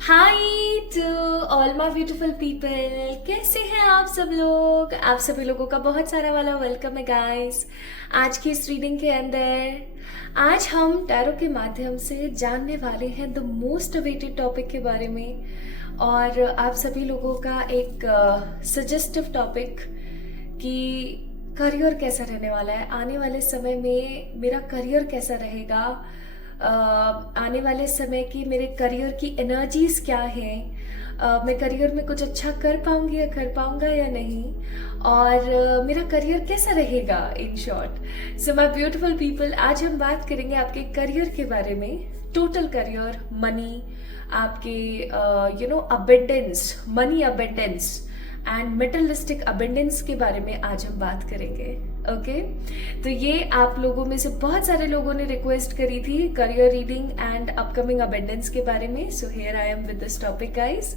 Hi to all my beautiful people, कैसे हैं आप सब लोग। आप सभी लोगों का बहुत सारा वाला वेलकम है गाइस। आज की इस रीडिंग के अंदर आज हम टैरो के माध्यम से जानने वाले हैं द मोस्ट अवेटेड टॉपिक के बारे में, और आप सभी लोगों का एक सजेस्टिव टॉपिक कि करियर कैसा रहने वाला है, आने वाले समय में मेरा करियर कैसा रहेगा, आने वाले समय की मेरे करियर की एनर्जीज क्या हैं, मैं करियर में कुछ अच्छा कर पाऊंगी या कर पाऊंगा या नहीं, और मेरा करियर कैसा रहेगा in short. So my beautiful people, आज हम बात करेंगे आपके करियर के बारे में, टोटल करियर, मनी, आपके abundance, money abundance and मेटलिस्टिक abundance के बारे में आज हम बात करेंगे। ओके तो ये आप लोगों में से बहुत सारे लोगों ने रिक्वेस्ट करी थी career reading and upcoming abundance के बारे में। So here I am with this topic guys.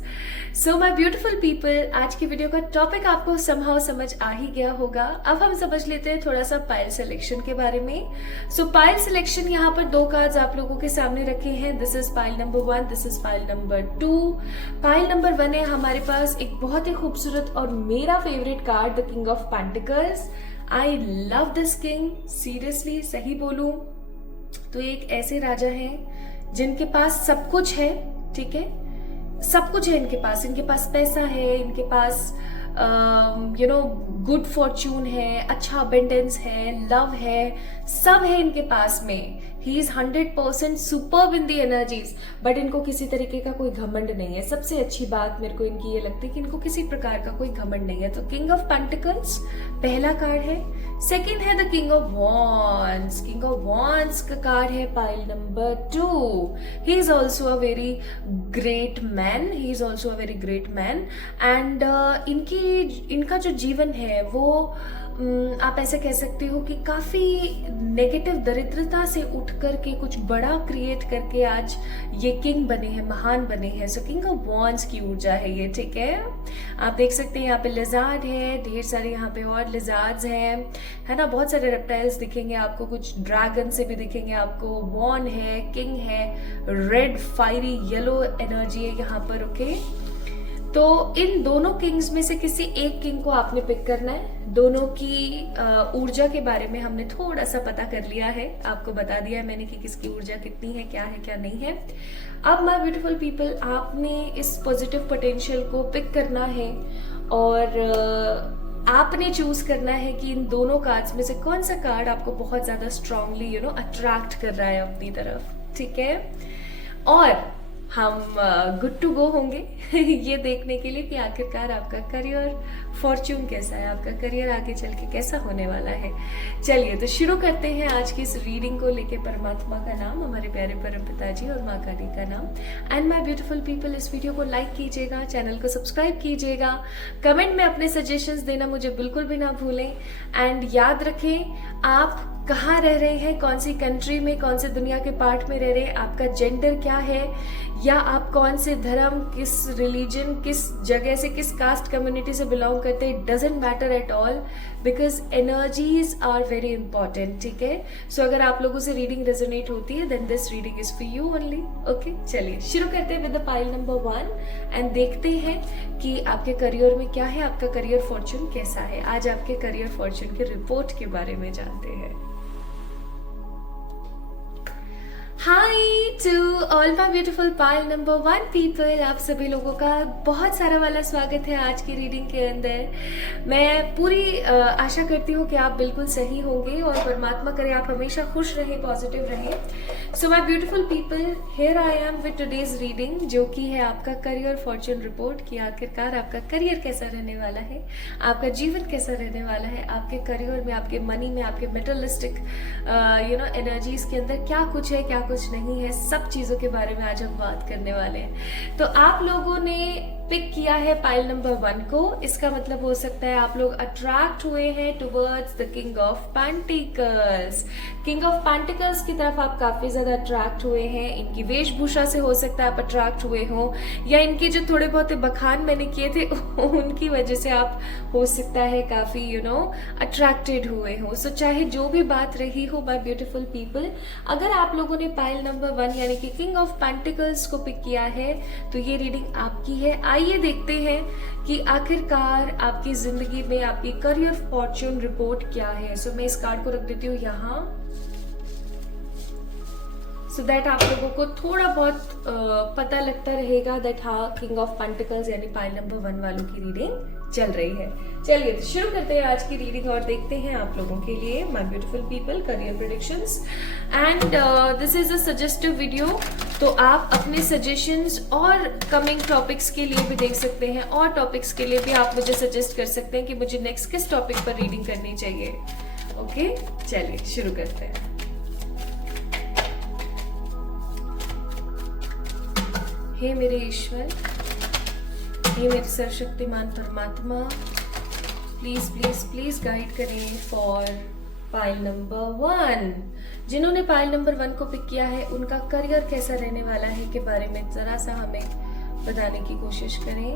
So my beautiful people, आज की वीडियो का टॉपिक आपको समहाउ समझ आ ही गया होगा। अब हम समझ लेते हैं थोड़ा सा पाइल सिलेक्शन के बारे में। सो पाइल सिलेक्शन, यहाँ पर दो कार्ड्स आप लोगों के सामने रखे हैं। This is pile number 1, this is pile number 2। Pile number 1 है हमारे पास एक बहुत ही खूबसूरत और मेरा favourite card, the king of pentacles. I love this king, seriously सही बोलूं तो एक ऐसे राजा हैं जिनके पास सब कुछ है, ठीक है, सब कुछ है इनके पास पैसा है, इनके पास गुड फॉर्च्यून है, अच्छा अबेंडेंस है, लव है, सब है इनके पास में। He is 100% superb in the energies, but इनको किसी तरीके का कोई घमंड नहीं है। सबसे अच्छी बात मेरे को इनकी ये लगती है कि इनको किसी प्रकार का कोई घमंड नहीं है। तो किंग ऑफ पेंटिकल्स पहला कार्ड है। सेकेंड है the king of wands. King of wands का कार्ड है pile number 2। He is also a very great man, he is also a very great man and इनका जो जीवन है वो आप ऐसे कह सकते हो कि काफी नेगेटिव दरिद्रता से उठ करके कुछ बड़ा क्रिएट करके आज ये किंग बने हैं, महान बने हैं। सो किंग ऑफ वॉन्ड्स की ऊर्जा है ये, ठीक है। आप देख सकते हैं यहाँ पे लिजार्ड है, ढेर सारे यहाँ पे और लिजार्ड्स हैं, है ना, बहुत सारे रेप्टाइल्स दिखेंगे आपको, कुछ ड्रैगन से भी दिखेंगे आपको। वॉन है, किंग है, रेड फायरी येलो एनर्जी है यहाँ पर। ओके तो इन दोनों किंग्स में से किसी एक किंग को आपने पिक करना है। दोनों की ऊर्जा के बारे में हमने थोड़ा सा पता कर लिया है, आपको बता दिया है मैंने कि किसकी ऊर्जा कितनी है, क्या नहीं है। अब माय ब्यूटीफुल पीपल, आपने इस पॉजिटिव पोटेंशियल को पिक करना है और आपने चूज करना है कि इन दोनों कार्ड्स में से कौन सा कार्ड आपको बहुत ज्यादा स्ट्रांगली अट्रैक्ट कर रहा है अपनी तरफ, ठीक है। और हम गुड टू गो होंगे ये देखने के लिए कि आखिरकार आपका करियर फॉर्च्यून कैसा है, आपका करियर आगे चल के कैसा होने वाला है। चलिए तो शुरू करते हैं आज की इस रीडिंग को लेके। परमात्मा का नाम, हमारे प्यारे परम पिताजी और माँ काली का नाम। एंड माय ब्यूटीफुल पीपल, इस वीडियो को लाइक कीजिएगा, चैनल को सब्सक्राइब कीजिएगा, कमेंट में अपने सजेशंस देना मुझे बिल्कुल भी ना भूलें। एंड याद रखें आप कहाँ रह रहे हैं, कौन सी कंट्री में, कौन से दुनिया के पार्ट में रह रहे हैं, आपका जेंडर क्या है, या आप कौन से धर्म, किस रिलीजन, किस जगह से, किस कास्ट कम्युनिटी से बिलोंग करते हैं, doesn't matter at all, because energies are very important, ठीक है। सो अगर आप लोगों से रीडिंग रेजोनेट होती है then this reading is for you only. Okay चलिए शुरू करते हैं with the pile number 1 and देखते हैं कि आपके करियर में क्या है, आपका करियर फॉर्च्यून कैसा है। आज आपके करियर फॉर्च्यून के रिपोर्ट के बारे में जानते हैं। Hi to all my beautiful pile number 1 people, आप सभी लोगों का बहुत सारा वाला स्वागत है आज की रीडिंग के अंदर। मैं पूरी आशा करती हूँ कि आप बिल्कुल सही होंगे और परमात्मा करे आप हमेशा खुश रहें, पॉजिटिव रहें। So my beautiful people, here I am with today's reading, जो कि है आपका करियर फॉर्च्यून रिपोर्ट कि आखिरकार आपका करियर कैसा रहने वाला है, आपका जीवन कैसा रहने वाला है, आपके करियर में, आपके मनी में, आपके मेटलिस्टिक एनर्जीज के अंदर क्या कुछ है, क्या कुछ नहीं है, सब चीजों के बारे में आज हम बात करने वाले हैं। तो आप लोगों ने पिक किया है पाइल नंबर 1 को, इसका मतलब हो सकता है आप लोग अट्रैक्ट हुए हैं towards the king of pentacles. King of pentacles की तरफ आप काफी ज्यादा अट्रैक्ट हुए हैं। इनकी वेशभूषा से हो सकता है आप अट्रैक्ट हुए हो, या इनके जो थोड़े बहुत बखान मैंने किए थे उनकी वजह से आप हो सकता है काफी अट्रैक्टेड हुए हो। सो चाहे जो भी बात रही हो माय ब्यूटीफुल पीपल, अगर आप लोगों ने पाइल नंबर 1 यानी कि किंग ऑफ पेंटिकल्स को पिक किया है तो ये रीडिंग आपकी है। आइए देखते हैं कि आखिरकार आपकी जिंदगी में आपकी करियर फॉर्च्यून रिपोर्ट क्या है। सो मैं इस कार्ड को रख देती हूँ यहाँ, सो दैट आप लोगों को थोड़ा बहुत पता लगता रहेगा दैट हाँ किंग ऑफ पेंटिकल्स यानी पाइल नंबर 1 वालों की रीडिंग चल रही है। चलिए तो शुरू करते हैं आज की रीडिंग और देखते हैं आप लोगों के लिए my beautiful people career predictions. And this is a suggestive video, तो आप अपने सजेशंस और कमिंग टॉपिक्स के लिए भी देख सकते हैं, और टॉपिक्स के लिए भी आप मुझे सजेस्ट कर सकते हैं कि मुझे नेक्स्ट किस टॉपिक पर रीडिंग करनी चाहिए। ओके चलिए शुरू करते हैं। हे मेरे ईश्वर, हे मेरे सर्वशक्तिमान परमात्मा, प्लीज प्लीज प्लीज गाइड करें फॉर पाइल नंबर 1। जिन्होंने पाइल नंबर 1 को पिक किया है उनका करियर कैसा रहने वाला है के बारे में जरा सा हमें बताने की कोशिश करें।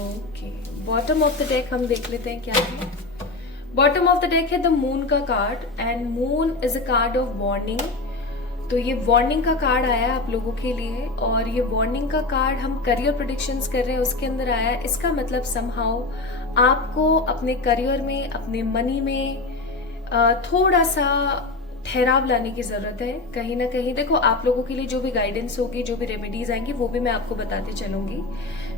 Okay, bottom of the deck हम देख लेते हैं क्या है। बॉटम ऑफ द डेक है द मून का card, and moon is a card of warning. तो ये वार्निंग का कार्ड आया है आप लोगों के लिए, और ये वार्निंग का कार्ड हम करियर प्रेडिक्शंस कर रहे हैं उसके अंदर आया है। इसका मतलब समहाउ आपको अपने करियर में, अपने मनी में थोड़ा सा ठहराव लाने की जरूरत है कहीं ना कहीं। देखो आप लोगों के लिए जो भी गाइडेंस होगी, जो भी रेमेडीज आएंगी वो भी मैं आपको बताते चलूंगी।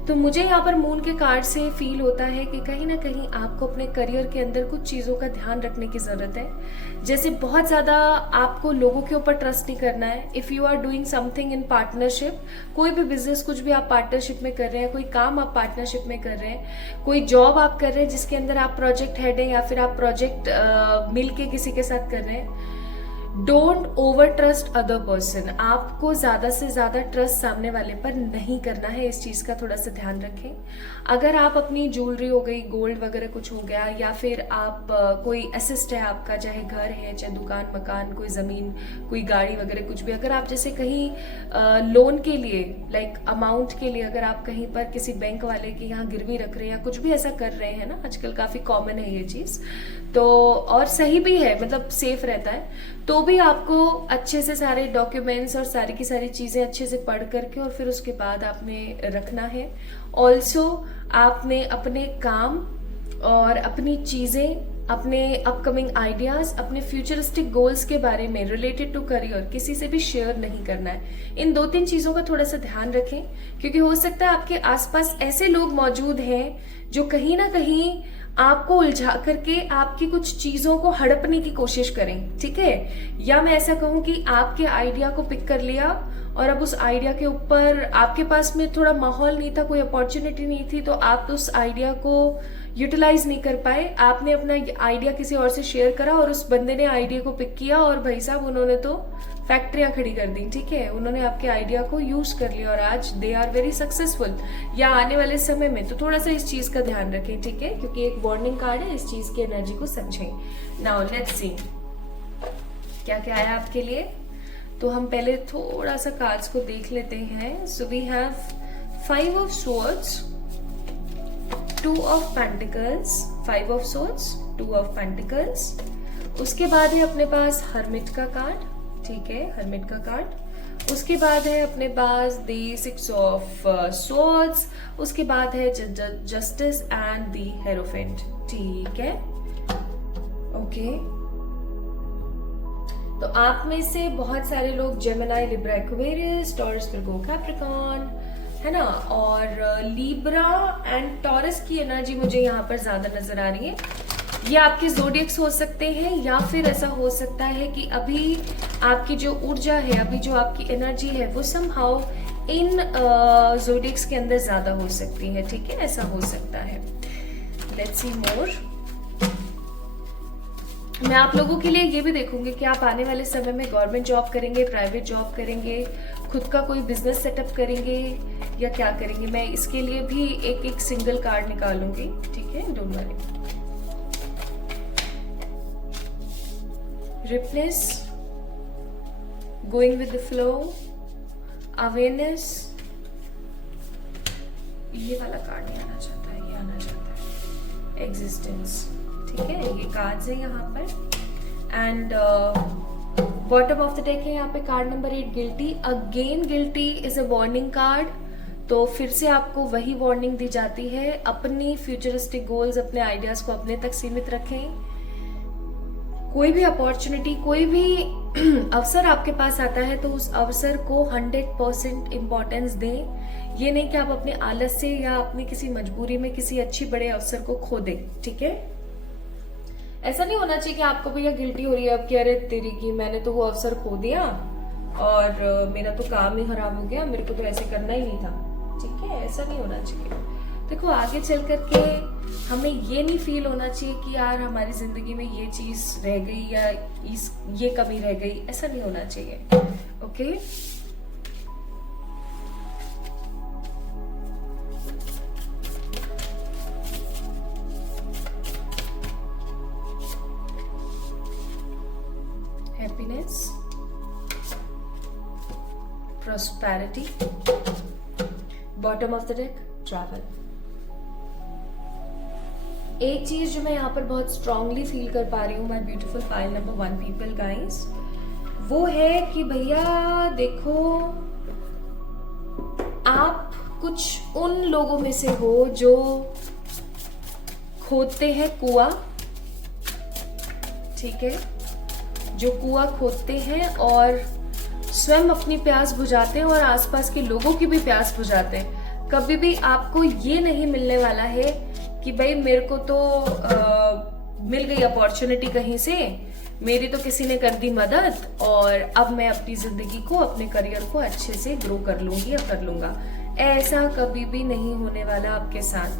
तो मुझे यहाँ पर मून के कार्ड से फील होता है कि कहीं ना कहीं आपको अपने करियर के अंदर कुछ चीजों का ध्यान रखने की जरूरत है। जैसे बहुत ज्यादा आपको लोगों के ऊपर ट्रस्ट नहीं करना है। If you are doing something in partnership, कोई भी बिजनेस कुछ भी आप पार्टनरशिप में कर रहे हैं, कोई काम आप पार्टनरशिप में कर रहे हैं, कोई जॉब आप कर रहे हैं जिसके अंदर आप प्रोजेक्ट हेड हैं या फिर आप प्रोजेक्ट मिल के किसी के साथ कर रहे हैं, don't over trust other person. आपको ज्यादा से ज्यादा ट्रस्ट सामने वाले पर नहीं करना है, इस चीज का थोड़ा सा ध्यान रखें। अगर आप अपनी ज्वेलरी हो गई, गोल्ड वगैरह कुछ हो गया, या फिर आप कोई असिस्ट है आपका, चाहे घर है, चाहे दुकान मकान, कोई जमीन, कोई गाड़ी वगैरह कुछ भी, अगर आप जैसे कहीं लोन के लिए, लाइक अमाउंट के लिए अगर आप कहीं पर किसी बैंक वाले के यहाँ गिरवी रख रहे हैं या कुछ भी ऐसा कर रहे हैं ना, आजकल काफी कॉमन है ये चीज, तो और सही भी है, मतलब सेफ रहता है, तो भी आपको अच्छे से सारे डॉक्यूमेंट्स और सारी की सारी चीजें अच्छे से पढ़ करके और फिर उसके बाद आपने रखना है। ऑल्सो आपने अपने काम और अपनी चीजें, अपने अपकमिंग आइडियाज, अपने फ्यूचरिस्टिक गोल्स के बारे में रिलेटेड टू करियर किसी से भी शेयर नहीं करना है। इन 2-3 चीजों का थोड़ा सा ध्यान रखें, क्योंकि हो सकता है आपके आसपास ऐसे लोग मौजूद हैं जो कहीं ना कहीं आपको उलझा करके आपकी कुछ चीजों को हड़पने की कोशिश करें, ठीक है। या मैं ऐसा कहूं कि आपके आइडिया को पिक कर लिया और अब उस आइडिया के ऊपर आपके पास में थोड़ा माहौल नहीं था, कोई अपॉर्चुनिटी नहीं थी, तो आप उस आइडिया को यूटिलाइज नहीं कर पाए। आपने अपना आइडिया किसी और से शेयर करा और उस बंदे ने आइडिया को पिक किया और भाई साहब उन्होंने तो फैक्ट्रियां खड़ी कर दी, ठीक है। उन्होंने आपके आइडिया को यूज कर लिया और आज दे आर वेरी सक्सेसफुल, या आने वाले समय में। तो थोड़ा सा इस चीज का ध्यान रखें, ठीक है, क्योंकि एक वार्निंग कार्ड है, इस चीज की एनर्जी को समझें। नाउ लेट्स सी क्या क्या आया आपके लिए। तो हम पहले थोड़ा सा कार्ड्स को देख लेते हैं। So we have 5 of swords, 2 of pentacles, 5 of swords, 2 of pentacles. उसके बाद है अपने पास हर्मिट का कार्ड, ठीक है, हर्मिट का कार्ड। उसके बाद है अपने पास द 6 ऑफ स्वॉर्ड्स। उसके बाद है जस्टिस एंड द हेरोफेंट, ठीक है, ओके। तो आप में से बहुत सारे लोग जेमिनी, लिब्रा, एक्वेरियस, टॉरस, वर्गो, कैप्रिकॉर्न, है ना, और लिब्रा एंड टॉरस की एनर्जी मुझे यहाँ पर ज्यादा नजर आ रही है। ये आपके ज़ोडिएक्स हो सकते हैं, या फिर ऐसा हो सकता है कि अभी आपकी जो ऊर्जा है, अभी जो आपकी एनर्जी है, वो समहाउ इन ज़ोडिएक्स के अंदर ज्यादा हो सकती है, ठीक है, ऐसा हो सकता है। लेट्स सी मोर। मैं आप लोगों के लिए ये भी देखूंगी कि आप आने वाले समय में गवर्नमेंट जॉब करेंगे, प्राइवेट जॉब करेंगे, खुद का कोई बिजनेस सेटअप करेंगे या क्या करेंगे। मैं इसके लिए भी एक एक सिंगल कार्ड निकालूंगी, ठीक है, don't worry. Replace, going with the flow, awareness, ये वाला कार्ड नहीं आना चाहता है, ये आना चाहता है, एग्जिस्टेंस, ठीक है, ये कार्ड्स है यहाँ पर। And bottom of the deck है यहाँ पे card number 8, guilty. Again guilty is a warning card, तो फिर से आपको वही वार्निंग दी जाती है, अपनी फ्यूचरिस्टिक गोल्स, अपने आइडियाज को अपने तक सीमित रखें। कोई भी अपॉर्चुनिटी, कोई भी अवसर आपके पास आता है तो उस अवसर को 100% इम्पोर्टेंस दें। ये नहीं कि आप अपने आलस से या अपनी किसी मजबूरी में किसी अच्छी बड़े अवसर को खो दें, ठीक है। ऐसा नहीं होना चाहिए कि आपको भैया गिल्टी हो रही है अब कि अरे तेरी की मैंने तो वो अवसर खो दिया और मेरा तो काम ही खराब हो गया, मेरे को तो ऐसे करना ही नहीं था, ठीक है, ऐसा नहीं होना चाहिए। देखो आगे चल करके हमें ये नहीं फील होना चाहिए कि यार हमारी जिंदगी में ये चीज रह गई या ये कमी रह गई, ऐसा नहीं होना चाहिए, okay. Happiness, prosperity, bottom of the deck, travel। एक चीज जो मैं यहाँ पर बहुत स्ट्रांगली फील कर पा रही हूँ my beautiful pile number 1 people guys, वो है कि भैया देखो आप कुछ उन लोगों में से हो जो खोदते हैं कुआं, ठीक है, जो कुआं खोदते हैं और स्वयं अपनी प्यास बुझाते हैं और आसपास के लोगों की भी प्यास बुझाते हैं। कभी भी आपको ये नहीं मिलने वाला है कि भाई मेरे को तो मिल गई अपॉर्चुनिटी कहीं से, मेरी तो किसी ने कर दी मदद और अब मैं अपनी जिंदगी को, अपने करियर को अच्छे से ग्रो कर लूंगी या कर लूंगा। ऐसा कभी भी नहीं होने वाला आपके साथ।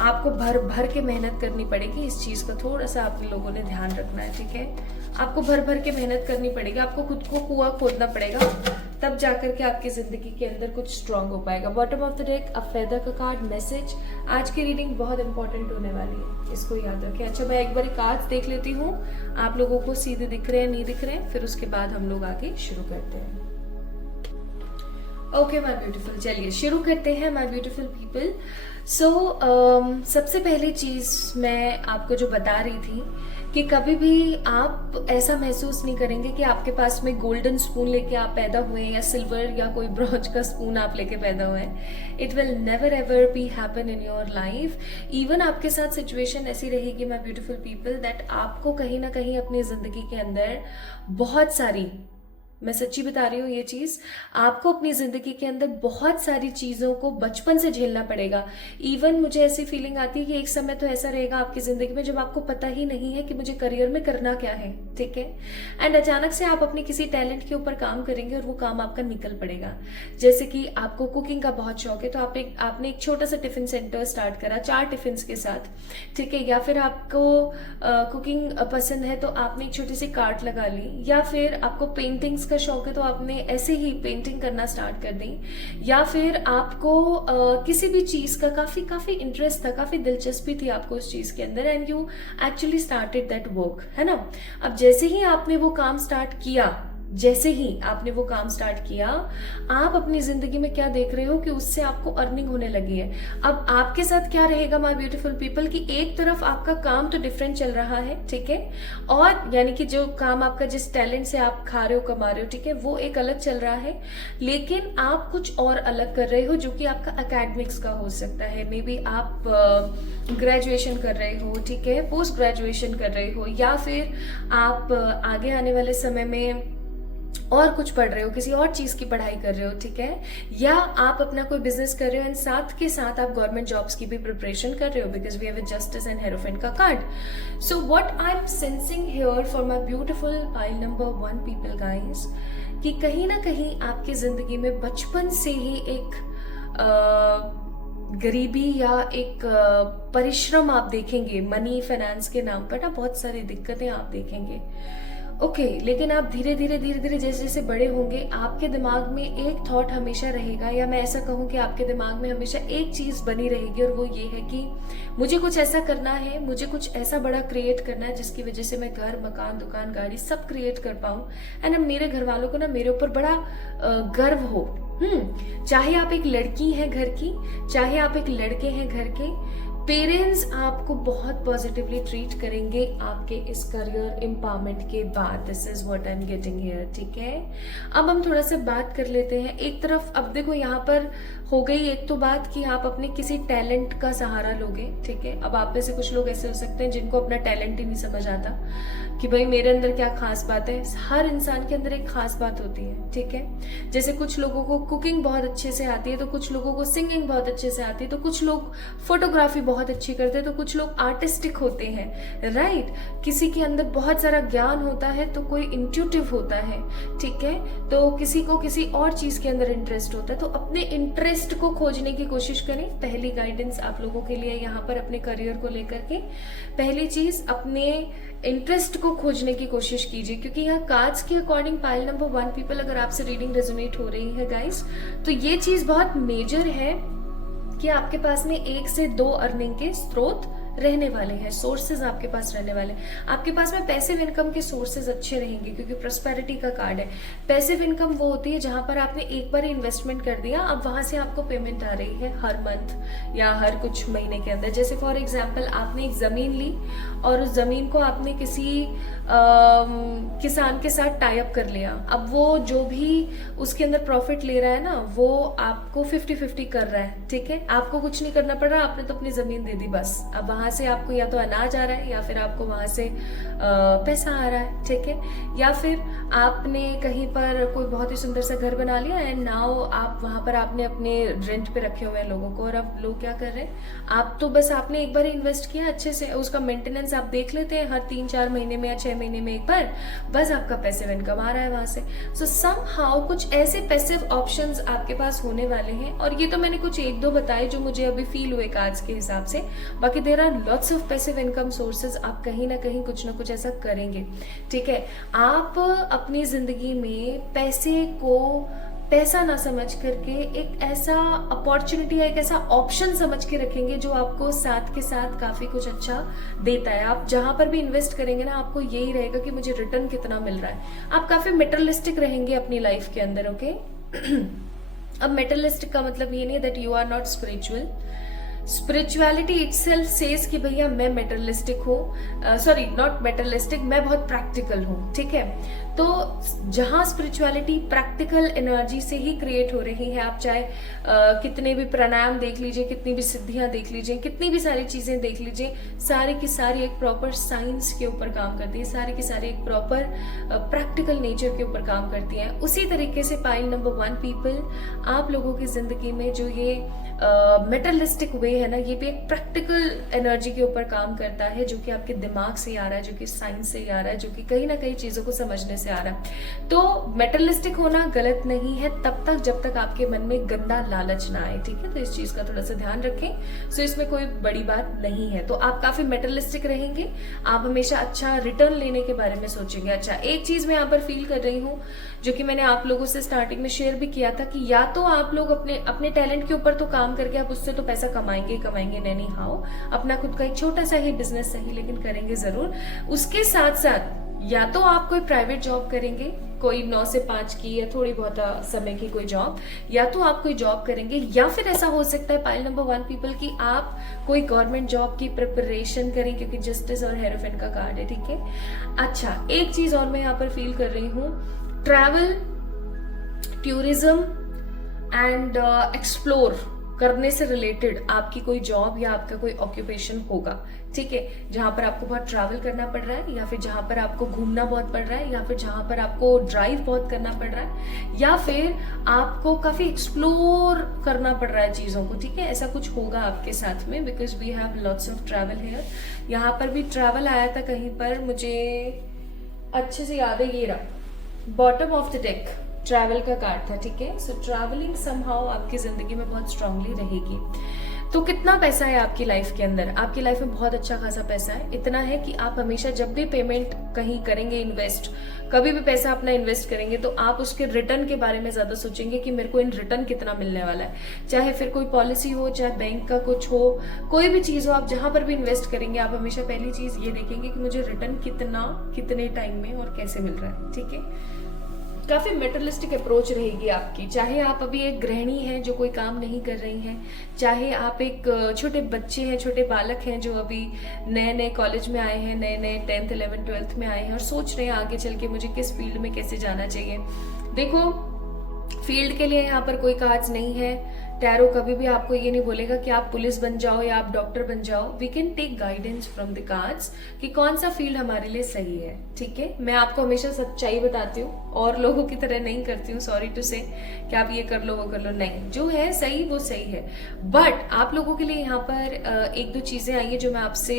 आपको भर भर के मेहनत करनी पड़ेगी, इस चीज का थोड़ा सा आप लोगों ने ध्यान रखना है, ठीक है। आपको भर भर के मेहनत करनी पड़ेगी, आपको खुद को कुआं खोदना पड़ेगा, तब जाकर के आपकी जिंदगी के अंदर कुछ स्ट्रांग हो पाएगा। Bottom of the deck, a feather का कार्ड, मैसेज। आज की रीडिंग बहुत इंपॉर्टेंट होने वाली है, इसको याद रखें। अच्छा मैं एक बार कार्ड्स देख लेती हूँ, आप लोगों को सीधे दिख रहे हैं नहीं दिख रहे हैं, फिर उसके बाद हम लोग आगे शुरू करते हैं। ओके माय ब्यूटीफुल, चलिए शुरू करते हैं माय ब्यूटीफुल पीपल। सो सबसे पहली चीज मैं आपको जो बता रही थी कि कभी भी आप ऐसा महसूस नहीं करेंगे कि आपके पास में गोल्डन स्पून लेके आप पैदा हुए हैं या सिल्वर या कोई ब्रॉन्ज का स्पून आप लेके पैदा हुए हैं। It will never ever be happen in your life. Even आपके साथ सिचुएशन ऐसी रहेगी माय ब्यूटीफुल पीपल दैट आपको कहीं ना कहीं अपनी जिंदगी के अंदर बहुत सारी, मैं सच्ची बता रही हूँ ये चीज, आपको अपनी जिंदगी के अंदर बहुत सारी चीजों को बचपन से झेलना पड़ेगा। इवन मुझे ऐसी फीलिंग आती है कि एक समय तो ऐसा रहेगा आपकी जिंदगी में जब आपको पता ही नहीं है कि मुझे करियर में करना क्या है, ठीक है। एंड अचानक से आप अपने किसी टैलेंट के ऊपर काम करेंगे और वो काम आपका निकल पड़ेगा। जैसे कि आपको कुकिंग का बहुत शौक है तो आपने एक छोटा सा टिफिन सेंटर स्टार्ट करा 4 टिफिन के साथ, ठीक है। या फिर आपको कुकिंग पसंद है तो आपने एक छोटी सी कार्ट लगा ली, या फिर आपको पेंटिंग्स का शौक है तो आपने ऐसे ही पेंटिंग करना स्टार्ट कर दी, या फिर आपको किसी भी चीज का काफी इंटरेस्ट था, काफी दिलचस्पी थी आपको उस चीज के अंदर, and you actually started that work, है ना। अब जैसे ही आपने वो काम स्टार्ट किया, आप अपनी जिंदगी में क्या देख रहे हो कि उससे आपको अर्निंग होने लगी है। अब आपके साथ क्या रहेगा माय ब्यूटीफुल पीपल कि एक तरफ आपका काम तो डिफरेंट चल रहा है, ठीक है, और यानी कि जो काम आपका जिस टैलेंट से आप खा रहे हो कमा रहे हो, ठीक है, वो एक अलग चल रहा है, लेकिन आप कुछ और अलग कर रहे हो जो कि आपका एकेडमिक्स का हो सकता है। मे बी आप ग्रेजुएशन कर रहे हो, ठीक है, पोस्ट ग्रेजुएशन कर रहे हो, या फिर आप आगे आने वाले समय में और कुछ पढ़ रहे हो, किसी और चीज की पढ़ाई कर रहे हो, ठीक है, या आप अपना कोई बिजनेस कर रहे हो एंड साथ के साथ आप गवर्नमेंट जॉब्स की भी प्रिपरेशन कर रहे हो, because we have a justice and hierophant का card. So what I am sensing here for my beautiful pile number 1 people guys, कि कहीं ना कहीं आपकी जिंदगी में बचपन से ही एक गरीबी या एक परिश्रम आप देखेंगे मनी फाइनेंस के नाम पर ना, बहुत सारी दिक्कतें आप देखेंगे। ओके, लेकिन आप धीरे धीरे जैसे जैसे बड़े होंगे आपके दिमाग में एक थॉट हमेशा रहेगा, या मैं ऐसा कहूँ कि आपके दिमाग में हमेशा एक चीज बनी रहेगी, और वो ये है कि मुझे कुछ ऐसा करना है, मुझे कुछ ऐसा बड़ा क्रिएट करना है जिसकी वजह से मैं घर, मकान, दुकान, गाड़ी सब क्रिएट कर पाऊँ, एंड मेरे घर वालों को ना मेरे ऊपर बड़ा गर्व हो। चाहे आप एक लड़की हैं घर की, चाहे आप एक लड़के हैं घर के, पेरेंट्स आपको बहुत पॉजिटिवली ट्रीट करेंगे आपके इस करियर एम्पावरमेंट के बाद। This is what I am getting here, ठीक है। अब हम थोड़ा सा बात कर लेते हैं। एक तरफ अब देखो यहाँ पर हो गई एक तो बात कि आप अपने किसी टैलेंट का सहारा लोगे, ठीक है। अब आप में से कुछ लोग ऐसे हो सकते हैं जिनको अपना टैलेंट ही नहीं समझ आता कि भाई मेरे अंदर क्या खास बात है। हर इंसान के अंदर एक खास बात होती है, ठीक है। जैसे कुछ लोगों को कुकिंग बहुत अच्छे से आती है, तो कुछ लोगों को सिंगिंग बहुत अच्छे से आती है, तो कुछ लोग फोटोग्राफी बहुत अच्छी करते हैं, तो कुछ लोग आर्टिस्टिक होते हैं, राइट। किसी के अंदर बहुत सारा ज्ञान होता है तो कोई इंट्यूटिव होता है, ठीक है। तो किसी को किसी और चीज के अंदर इंटरेस्ट होता है, तो अपने इंटरेस्ट को खोजने की कोशिश करें। पहली गाइडेंस आप लोगों के लिए यहाँ पर अपने करियर को लेकर के, पहली चीज अपने इंटरेस्ट को खोजने की कोशिश कीजिए, क्योंकि यहाँ कार्ड्स के अकॉर्डिंग पाइल नंबर 1 पीपल, अगर आपसे रीडिंग रेजोनेट हो रही है गाइस, तो ये चीज बहुत मेजर है कि आपके पास में 1 से 2 अर्निंग के स्रोत रहने वाले हैं, सोर्सेज आपके पास रहने वाले हैं। आपके पास में पैसिव इनकम के सोर्सेज अच्छे रहेंगे, क्योंकि प्रोस्पेरिटी का कार्ड है। पैसिव इनकम वो होती है जहां पर आपने एक बार इन्वेस्टमेंट कर दिया, अब वहां से आपको पेमेंट आ रही है हर मंथ या हर कुछ महीने के अंदर। जैसे फॉर एग्जाम्पल आपने एक जमीन ली और उस जमीन को आपने किसी किसान के साथ टाई अप कर लिया। अब वो जो भी उसके अंदर प्रॉफिट ले रहा है ना, वो आपको 50-50 कर रहा है, ठीक है। आपको कुछ नहीं करना पड़ रहा, आपने तो अपनी जमीन दे दी बस। अब वहां से आपको या तो अनाज आ रहा है या फिर आपको वहां से पैसा आ रहा है, ठीक है। या फिर आपने कहीं पर कोई बहुत ही सुंदर सा घर बना लिया एंड नाउ आप वहां पर आपने अपने रेंट पे रखे हुए हैं लोगों को, और अब लोग क्या कर रहे हैं, आप तो बस आपने एक बार इन्वेस्ट किया अच्छे से, उसका मेंटेनेंस आप देख लेते हैं हर 3-4 महीने में या 6 महीने में एक बार, बस आपका पैसिव इनकम आ रहा है वहां से। सो समहाउ कुछ ऐसे पैसिव ऑप्शंस आपके पास होने वाले हैं, और ये तो मैंने कुछ 1-2 बताए जो मुझे अभी फील हुए कार्ड्स के हिसाब से। बाकी there are lots of passive income sources, आप कहीं ना कहीं कुछ ना कुछ ऐसा करेंगे, ठीक है। आप अपनी जिंदगी में पैसे को पैसा ना समझ करके एक ऐसा अपॉर्चुनिटी या एक ऐसा ऑप्शन समझ के रखेंगे जो आपको साथ के साथ काफी कुछ अच्छा देता है। आप जहां पर भी इन्वेस्ट करेंगे ना, आपको यही रहेगा कि मुझे रिटर्न कितना मिल रहा है। आप काफी मेटरलिस्टिक रहेंगे अपनी लाइफ के अंदर, ओके। अब मेटरलिस्टिक का मतलब ये नहीं that you are not spiritual. Spirituality itself says कि भैया मैं मेटरलिस्टिक हूँ, सॉरी नॉट मेटरलिस्टिक, मैं बहुत प्रैक्टिकल हूँ, ठीक है। तो जहां स्पिरिचुअलिटी प्रैक्टिकल एनर्जी से ही क्रिएट हो रही है, आप चाहे कितने भी प्राणायाम देख लीजिए, कितनी भी सिद्धियां देख लीजिए, कितनी भी सारी चीजें देख लीजिए, सारी की सारी एक प्रॉपर साइंस के ऊपर काम करती है, सारी की सारी एक प्रॉपर प्रैक्टिकल नेचर के ऊपर काम करती है। उसी तरीके से पाइल नंबर 1 पीपल, आप लोगों की जिंदगी में जो ये मेटरलिस्टिक वे है ना, ये भी एक प्रैक्टिकल एनर्जी के ऊपर काम करता है, जो कि आपके दिमाग से आ रहा है, जो कि साइंस से आ रहा है, जो कि कहीं ना कहीं चीजों को समझने से आ रहा है। तो मेटरलिस्टिक होना गलत नहीं है तब तक जब तक आपके मन में गंदा लालच ना आए, ठीक है। तो इस चीज का थोड़ा सा ध्यान रखें। सो इसमें कोई बड़ी बात नहीं है। तो आप काफी मेटरलिस्टिक रहेंगे, आप हमेशा अच्छा रिटर्न लेने के बारे में सोचेंगे। अच्छा, एक चीज मैं यहाँ पर फील कर रही हूँ जो कि मैंने आप लोगों से स्टार्टिंग में शेयर भी किया था कि या तो आप लोग अपने टैलेंट के ऊपर तो काम करके आप उससे तो पैसा कमाएंगे नहीं हाउ, अपना खुद का एक छोटा सा ही बिजनेस सही लेकिन करेंगे जरूर। उसके साथ साथ या तो आप कोई प्राइवेट जॉब करेंगे, कोई 9 से 5 की या थोड़ी बहुत समय की कोई जॉब, या तो आप कोई जॉब करेंगे, या फिर ऐसा हो सकता है पाइल नंबर 1 पीपल की आप कोई गवर्नमेंट जॉब की प्रिपरेशन करें, क्योंकि जस्टिस और हेरोफेंट का कार्ड है, ठीक है। अच्छा, एक चीज और मैं यहाँ पर फील कर रही हूँ, ट्रैवल, टूरिज्म एंड एक्सप्लोर करने से रिलेटेड आपकी कोई जॉब या आपका कोई ऑक्यूपेशन होगा, ठीक है। जहां पर आपको बहुत ट्रैवल करना पड़ रहा है, या फिर जहां पर आपको घूमना बहुत पड़ रहा है, या फिर जहां पर आपको ड्राइव बहुत करना पड़ रहा है, या फिर आपको काफी एक्सप्लोर करना पड़ रहा है चीजों को, ठीक है। ऐसा कुछ होगा आपके साथ में, because we have lots of travel here. यहाँ पर भी ट्रैवल आया था कहीं पर, मुझे अच्छे से याद है, ये रहा bottom of the deck, travel का कार्ड था, ठीक है। सो ट्रैवलिंग समहाउ आपकी जिंदगी में बहुत स्ट्रांगली रहेगी। तो कितना पैसा है आपकी लाइफ के अंदर? आपकी लाइफ में बहुत अच्छा खासा पैसा है। इतना है कि आप हमेशा जब भी पेमेंट कहीं करेंगे, इन्वेस्ट, कभी भी पैसा अपना इन्वेस्ट करेंगे, तो आप उसके रिटर्न के बारे में ज्यादा सोचेंगे कि मेरे को इन रिटर्न कितना मिलने वाला है। चाहे फिर कोई पॉलिसी हो, चाहे बैंक का कुछ हो, कोई भी चीज हो, आप जहां पर भी इन्वेस्ट करेंगे, आप हमेशा पहली चीज ये देखेंगे कि मुझे रिटर्न कितना, कितने टाइम में और कैसे मिल रहा है। ठीक है, काफी मेटरलिस्टिक अप्रोच रहेगी आपकी। चाहे आप अभी एक गृहिणी हैं जो कोई काम नहीं कर रही हैं, चाहे आप एक छोटे बच्चे हैं, छोटे बालक हैं जो अभी नए नए कॉलेज में आए हैं, नए नए 10th 11th 12th में आए हैं और सोच रहे हैं आगे चल के मुझे किस फील्ड में कैसे जाना चाहिए। देखो, फील्ड के लिए यहाँ पर कोई कार्ड्स नहीं है। टैरो कभी भी आपको ये नहीं बोलेगा कि आप पुलिस बन जाओ या आप डॉक्टर बन जाओ। We can take guidance from the cards कि कौन सा फील्ड हमारे लिए सही है। ठीक है, मैं आपको हमेशा सच्चाई बताती हूँ और लोगों की तरह नहीं करती हूँ, सॉरी टू से, कि आप ये कर लो वो कर लो। नहीं, जो है सही वो सही है। बट आप लोगों के लिए यहाँ पर एक दो चीजें आई है जो मैं आपसे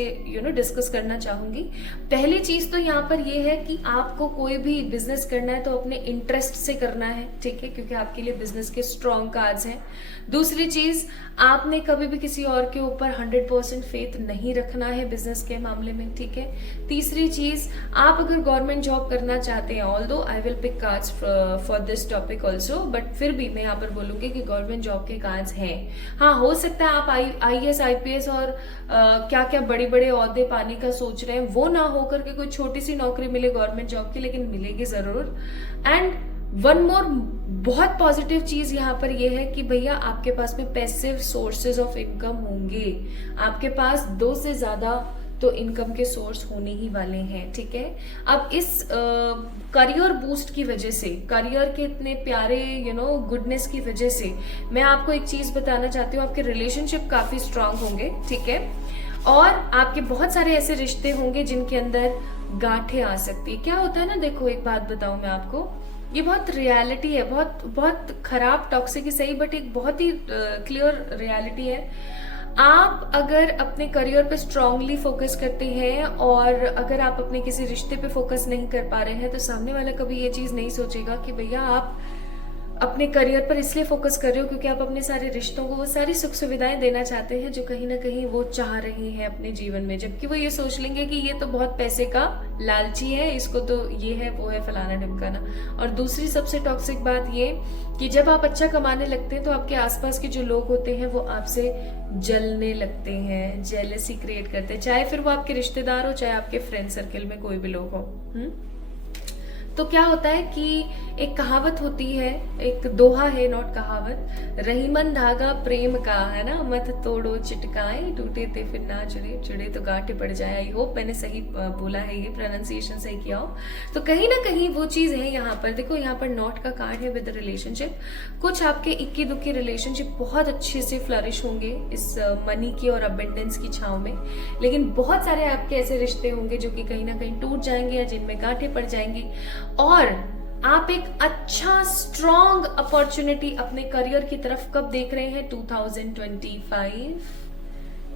डिस्कस करना चाहूंगी। पहली चीज तो यहाँ पर ये है कि आपको कोई भी बिजनेस करना है तो अपने इंटरेस्ट से करना है। ठीक है, क्योंकि आपके लिए बिजनेस के स्ट्रॉन्ग कार्ड्स हैं। दूसरी चीज, आपने कभी भी किसी और के ऊपर 100% फेथ नहीं रखना है बिजनेस के मामले में। ठीक है, तीसरी चीज, आप अगर गवर्नमेंट जॉब करना चाहते हैं, although I will pick cards for this topic also, but फिर भी मैं यहाँ पर बोलूंगी कि गवर्नमेंट जॉब के कार्ड्स हैं। हाँ, हो सकता है आप IAS IPS और क्या क्या बड़े बड़े ओहदे पाने का सोच रहे हैं, वो ना होकर के कोई छोटी सी नौकरी मिले गवर्नमेंट जॉब की, लेकिन मिलेगी जरूर। एंड वन मोर बहुत पॉजिटिव चीज यहाँ पर यह है कि भैया आपके पास में पैसिव सोर्सेज ऑफ इनकम होंगे। आपके पास 2 से ज्यादा तो इनकम के सोर्स होने ही वाले हैं। ठीक है, अब इस करियर बूस्ट की वजह से, करियर के इतने प्यारे गुडनेस की वजह से मैं आपको एक चीज बताना चाहती हूँ, आपके रिलेशनशिप काफी स्ट्रांग होंगे। ठीक है, और आपके बहुत सारे ऐसे रिश्ते होंगे जिनके अंदर गांठें आ सकती है। क्या होता है ना, देखो एक बात बताऊं मैं आपको, ये बहुत रियलिटी है, बहुत बहुत खराब टॉक्सिक ही सही, बट एक बहुत ही क्लियर रियलिटी है। आप अगर अपने करियर पे स्ट्रांगली फोकस करते हैं और अगर आप अपने किसी रिश्ते पे फोकस नहीं कर पा रहे हैं, तो सामने वाला कभी ये चीज नहीं सोचेगा कि भैया आप अपने करियर पर इसलिए फोकस कर रहे हो क्योंकि आप अपने सारे रिश्तों को वो सारी सुख सुविधाएं देना चाहते हैं जो कहीं ना कहीं वो चाह रहे हैं अपने जीवन में, जबकि वो ये सोच लेंगे कि ये तो बहुत पैसे का लालची है, इसको तो ये है वो है फलाना ढिमकाना। और दूसरी सबसे टॉक्सिक बात ये कि जब आप अच्छा कमाने लगते हैं तो आपके आसपास के जो लोग होते हैं वो आपसे जलने लगते हैं, जेलसी क्रिएट करते हैं, चाहे फिर वो आपके रिश्तेदार हो, चाहे आपके फ्रेंड सर्कल में कोई भी लोग हो। तो क्या होता है कि एक कहावत होती है, एक दोहा है, नॉट कहावत, रहीमन धागा प्रेम का, है ना, मत तोड़ो चिटकाए, टूटे ते फिर ना जुड़े, जुड़े तो गांठे पड़ जाए। आई होप मैंने सही बोला है, ये प्रोनाउंसिएशन सही किया हो। तो कहीं ना कहीं वो चीज है यहाँ पर। देखो यहाँ पर नॉट का कार्ड है विद रिलेशनशिप। कुछ आपके इक्की दुक्की रिलेशनशिप बहुत अच्छे से फ्लरिश होंगे इस मनी की और अबेंडेंस की छाव में, लेकिन बहुत सारे आपके ऐसे रिश्ते होंगे जो कि कहीं ना कहीं टूट जाएंगे या जिनमें गांठें पड़ जाएंगी। और आप एक अच्छा स्ट्रॉन्ग अपॉर्चुनिटी अपने करियर की तरफ कब देख रहे हैं? 2025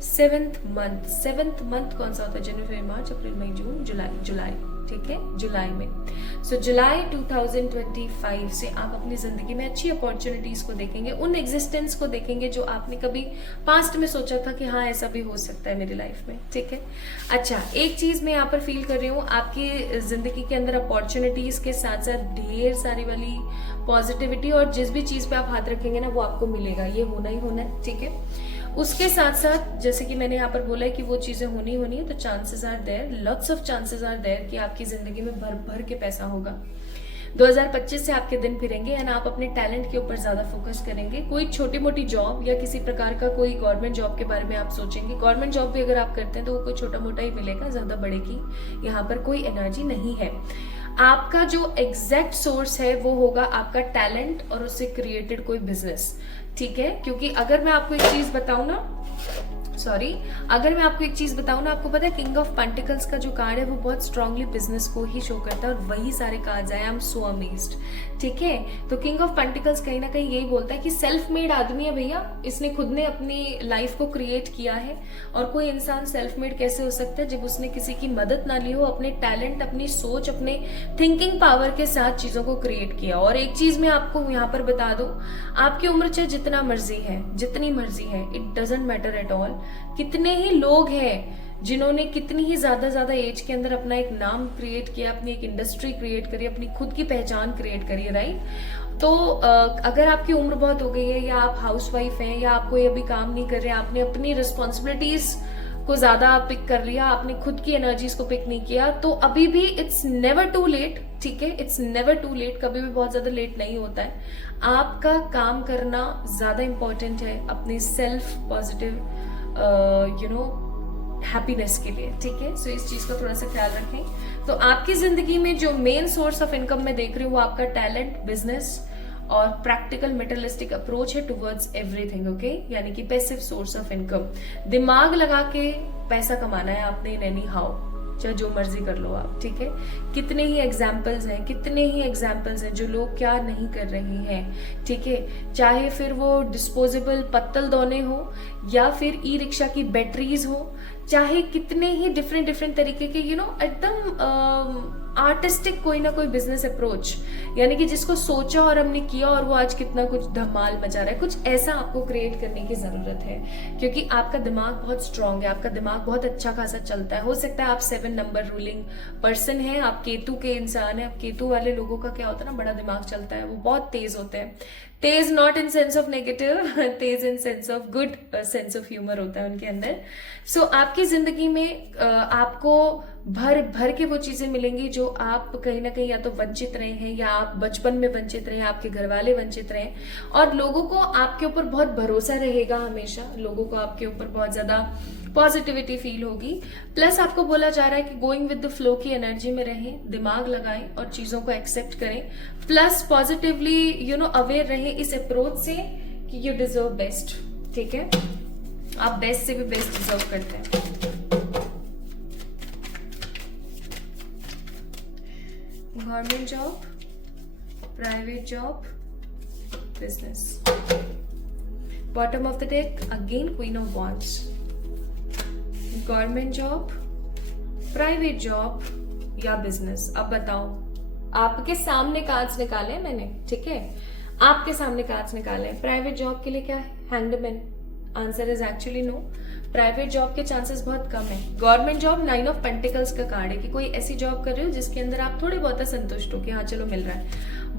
सेवेंथ मंथ कौन सा होता है? जनवरी फरवरी मार्च अप्रैल मई जून जुलाई। ठीक है, जुलाई में। सो जुलाई 2025 से आप अपनी जिंदगी में अच्छी अपॉर्चुनिटीज को देखेंगे, उन एग्जिस्टेंस को देखेंगे जो आपने कभी पास्ट में सोचा था कि हाँ ऐसा भी हो सकता है मेरी लाइफ में। ठीक है, अच्छा एक चीज मैं यहाँ पर फील कर रही हूँ, आपकी जिंदगी के अंदर अपॉर्चुनिटीज के साथ साथ ढेर सारी वाली पॉजिटिविटी, और जिस भी चीज पे आप हाथ रखेंगे ना वो आपको मिलेगा, ये होना ही होना है। ठीक है, उसके साथ साथ जैसे कि मैंने यहाँ पर बोला है कि वो चीजें होनी है, तो chances are there, lots of chances are there कि आपकी जिंदगी में भर भर के पैसा होगा। 2025 से आपके दिन फिरेंगे एंड आप अपने टैलेंट के ऊपर ज्यादा फोकस करेंगे। कोई छोटी मोटी जॉब या किसी प्रकार का कोई गवर्नमेंट जॉब के बारे में आप सोचेंगे। गवर्नमेंट जॉब भी अगर आप करते हैं तो वो कोई छोटा मोटा ही मिलेगा, ज्यादा बड़े की यहाँ पर कोई एनर्जी नहीं है। आपका जो एग्जैक्ट सोर्स है वो होगा आपका टैलेंट और उससे क्रिएटेड कोई बिजनेस। ठीक है, क्योंकि अगर मैं आपको एक चीज बताऊं ना, सॉरी, अगर मैं आपको एक चीज बताऊं ना, आपको पता है किंग ऑफ पेंटिकल्स का जो कार्ड है वो बहुत स्ट्रांगली बिजनेस को ही शो करता है और वही सारे कार्ड्स आए। I am so amazed. ठीक है, तो किंग ऑफ पेंटिकल्स कहीं ना कहीं यही बोलता है कि सेल्फ मेड आदमी है भैया, इसने खुद ने अपनी लाइफ को क्रिएट किया है। और कोई इंसान सेल्फ मेड कैसे हो सकता है? जब उसने किसी की मदद ना ली हो, अपने टैलेंट, अपनी सोच, अपने थिंकिंग पावर के साथ चीजों को क्रिएट किया। और एक चीज मैं आपको यहाँ पर बता दूं, आपकी उम्र चाहे जितना मर्जी है, जितनी मर्जी है, it doesn't matter at all. कितने ही लोग हैं जिन्होंने कितनी ही ज्यादा एज के अंदर अपना एक नाम क्रिएट किया, अपनी एक इंडस्ट्री क्रिएट करी, अपनी खुद की पहचान क्रिएट करी, राइट? तो अगर आपकी उम्र बहुत हो गई है, या आप हाउसवाइफ हैं, या आप कोई अभी काम नहीं कर रहे, आपने अपनी रिस्पॉन्सिबिलिटीज को ज्यादा पिक कर लिया, आपने खुद की एनर्जीज को पिक नहीं किया, तो अभी भी इट्स नेवर टू लेट। ठीक है, इट्स नेवर टू लेट, कभी भी बहुत ज्यादा लेट नहीं होता है। आपका काम करना ज्यादा इंपॉर्टेंट है अपने सेल्फ पॉजिटिव हैप्पीनेस के लिए। ठीक है, सो इस चीज का थोड़ा सा ख्याल रखें। तो आपकी जिंदगी में जो मेन सोर्स ऑफ इनकम मैं देख रही हूँ वो आपका टैलेंट, बिजनेस और प्रैक्टिकल मेटलिस्टिक अप्रोच है टुवर्ड्स एवरीथिंग। ओके, यानी कि पैसिव सोर्स ऑफ इनकम, दिमाग लगा के पैसा कमाना है आपने इन एनी हाउ, चाहे जो मर्जी कर लो आप। ठीक है, कितने ही एग्जाम्पल्स हैं जो लोग क्या नहीं कर रहे हैं। ठीक है, चाहे फिर वो डिस्पोजेबल पत्तल दोने हो, या फिर ई रिक्शा की बैटरीज हो, चाहे कितने ही डिफरेंट तरीके के एकदम आर्टिस्टिक कोई ना कोई बिजनेस अप्रोच, यानी कि जिसको सोचा और हमने किया और वो आज कितना कुछ धमाल मचा रहा है, कुछ ऐसा आपको क्रिएट करने की जरूरत है। क्योंकि आपका दिमाग बहुत स्ट्रांग है, आपका दिमाग बहुत अच्छा खासा चलता है। हो सकता है आप 7 नंबर रूलिंग पर्सन है, आप केतु के इंसान है। अब केतु वाले लोगों का क्या होता है ना, बड़ा दिमाग चलता है, वो बहुत तेज होते हैं। तेज not in sense of negative, तेज in sense of good, sense of humour होता है उनके अंदर। सो आपकी जिंदगी में आपको भर के वो चीजें मिलेंगी जो आप कहीं ना कहीं या तो वंचित रहे हैं, या आप बचपन में वंचित रहे हैं, आपके घर वाले वंचित रहे हैं। और लोगों को आपके ऊपर बहुत भरोसा रहेगा हमेशा, लोगों को आपके ऊपर बहुत ज्यादा पॉजिटिविटी फील होगी। प्लस आपको बोला जा रहा है कि गोइंग विद द फ्लो की एनर्जी में रहें, दिमाग लगाएं और चीजों को एक्सेप्ट करें। प्लस पॉजिटिवली अवेयर रहें इस अप्रोच से कि यू डिजर्व बेस्ट। ठीक है, आप बेस्ट से भी बेस्ट डिजर्व करते हैं। Government job, private job, business. Bottom of the deck again queen of wands. Government job, private job या बिजनेस। अब बताओ, आपके सामने कार्ड्स निकाले हैं मैंने। ठीक है, आपके सामने कार्ड्स निकाले हैं। प्राइवेट जॉब के लिए क्या है? Hanged man. Answer is actually no. Private job के चांसेस बहुत कम है। गवर्नमेंट जॉब 9 ऑफ पेंटिकल्स का कार्ड है कि कोई ऐसी जॉब कर रहे हो जिसके अंदर आप थोड़े बहुत संतुष्ट हो कि हाँ चलो मिल रहा है।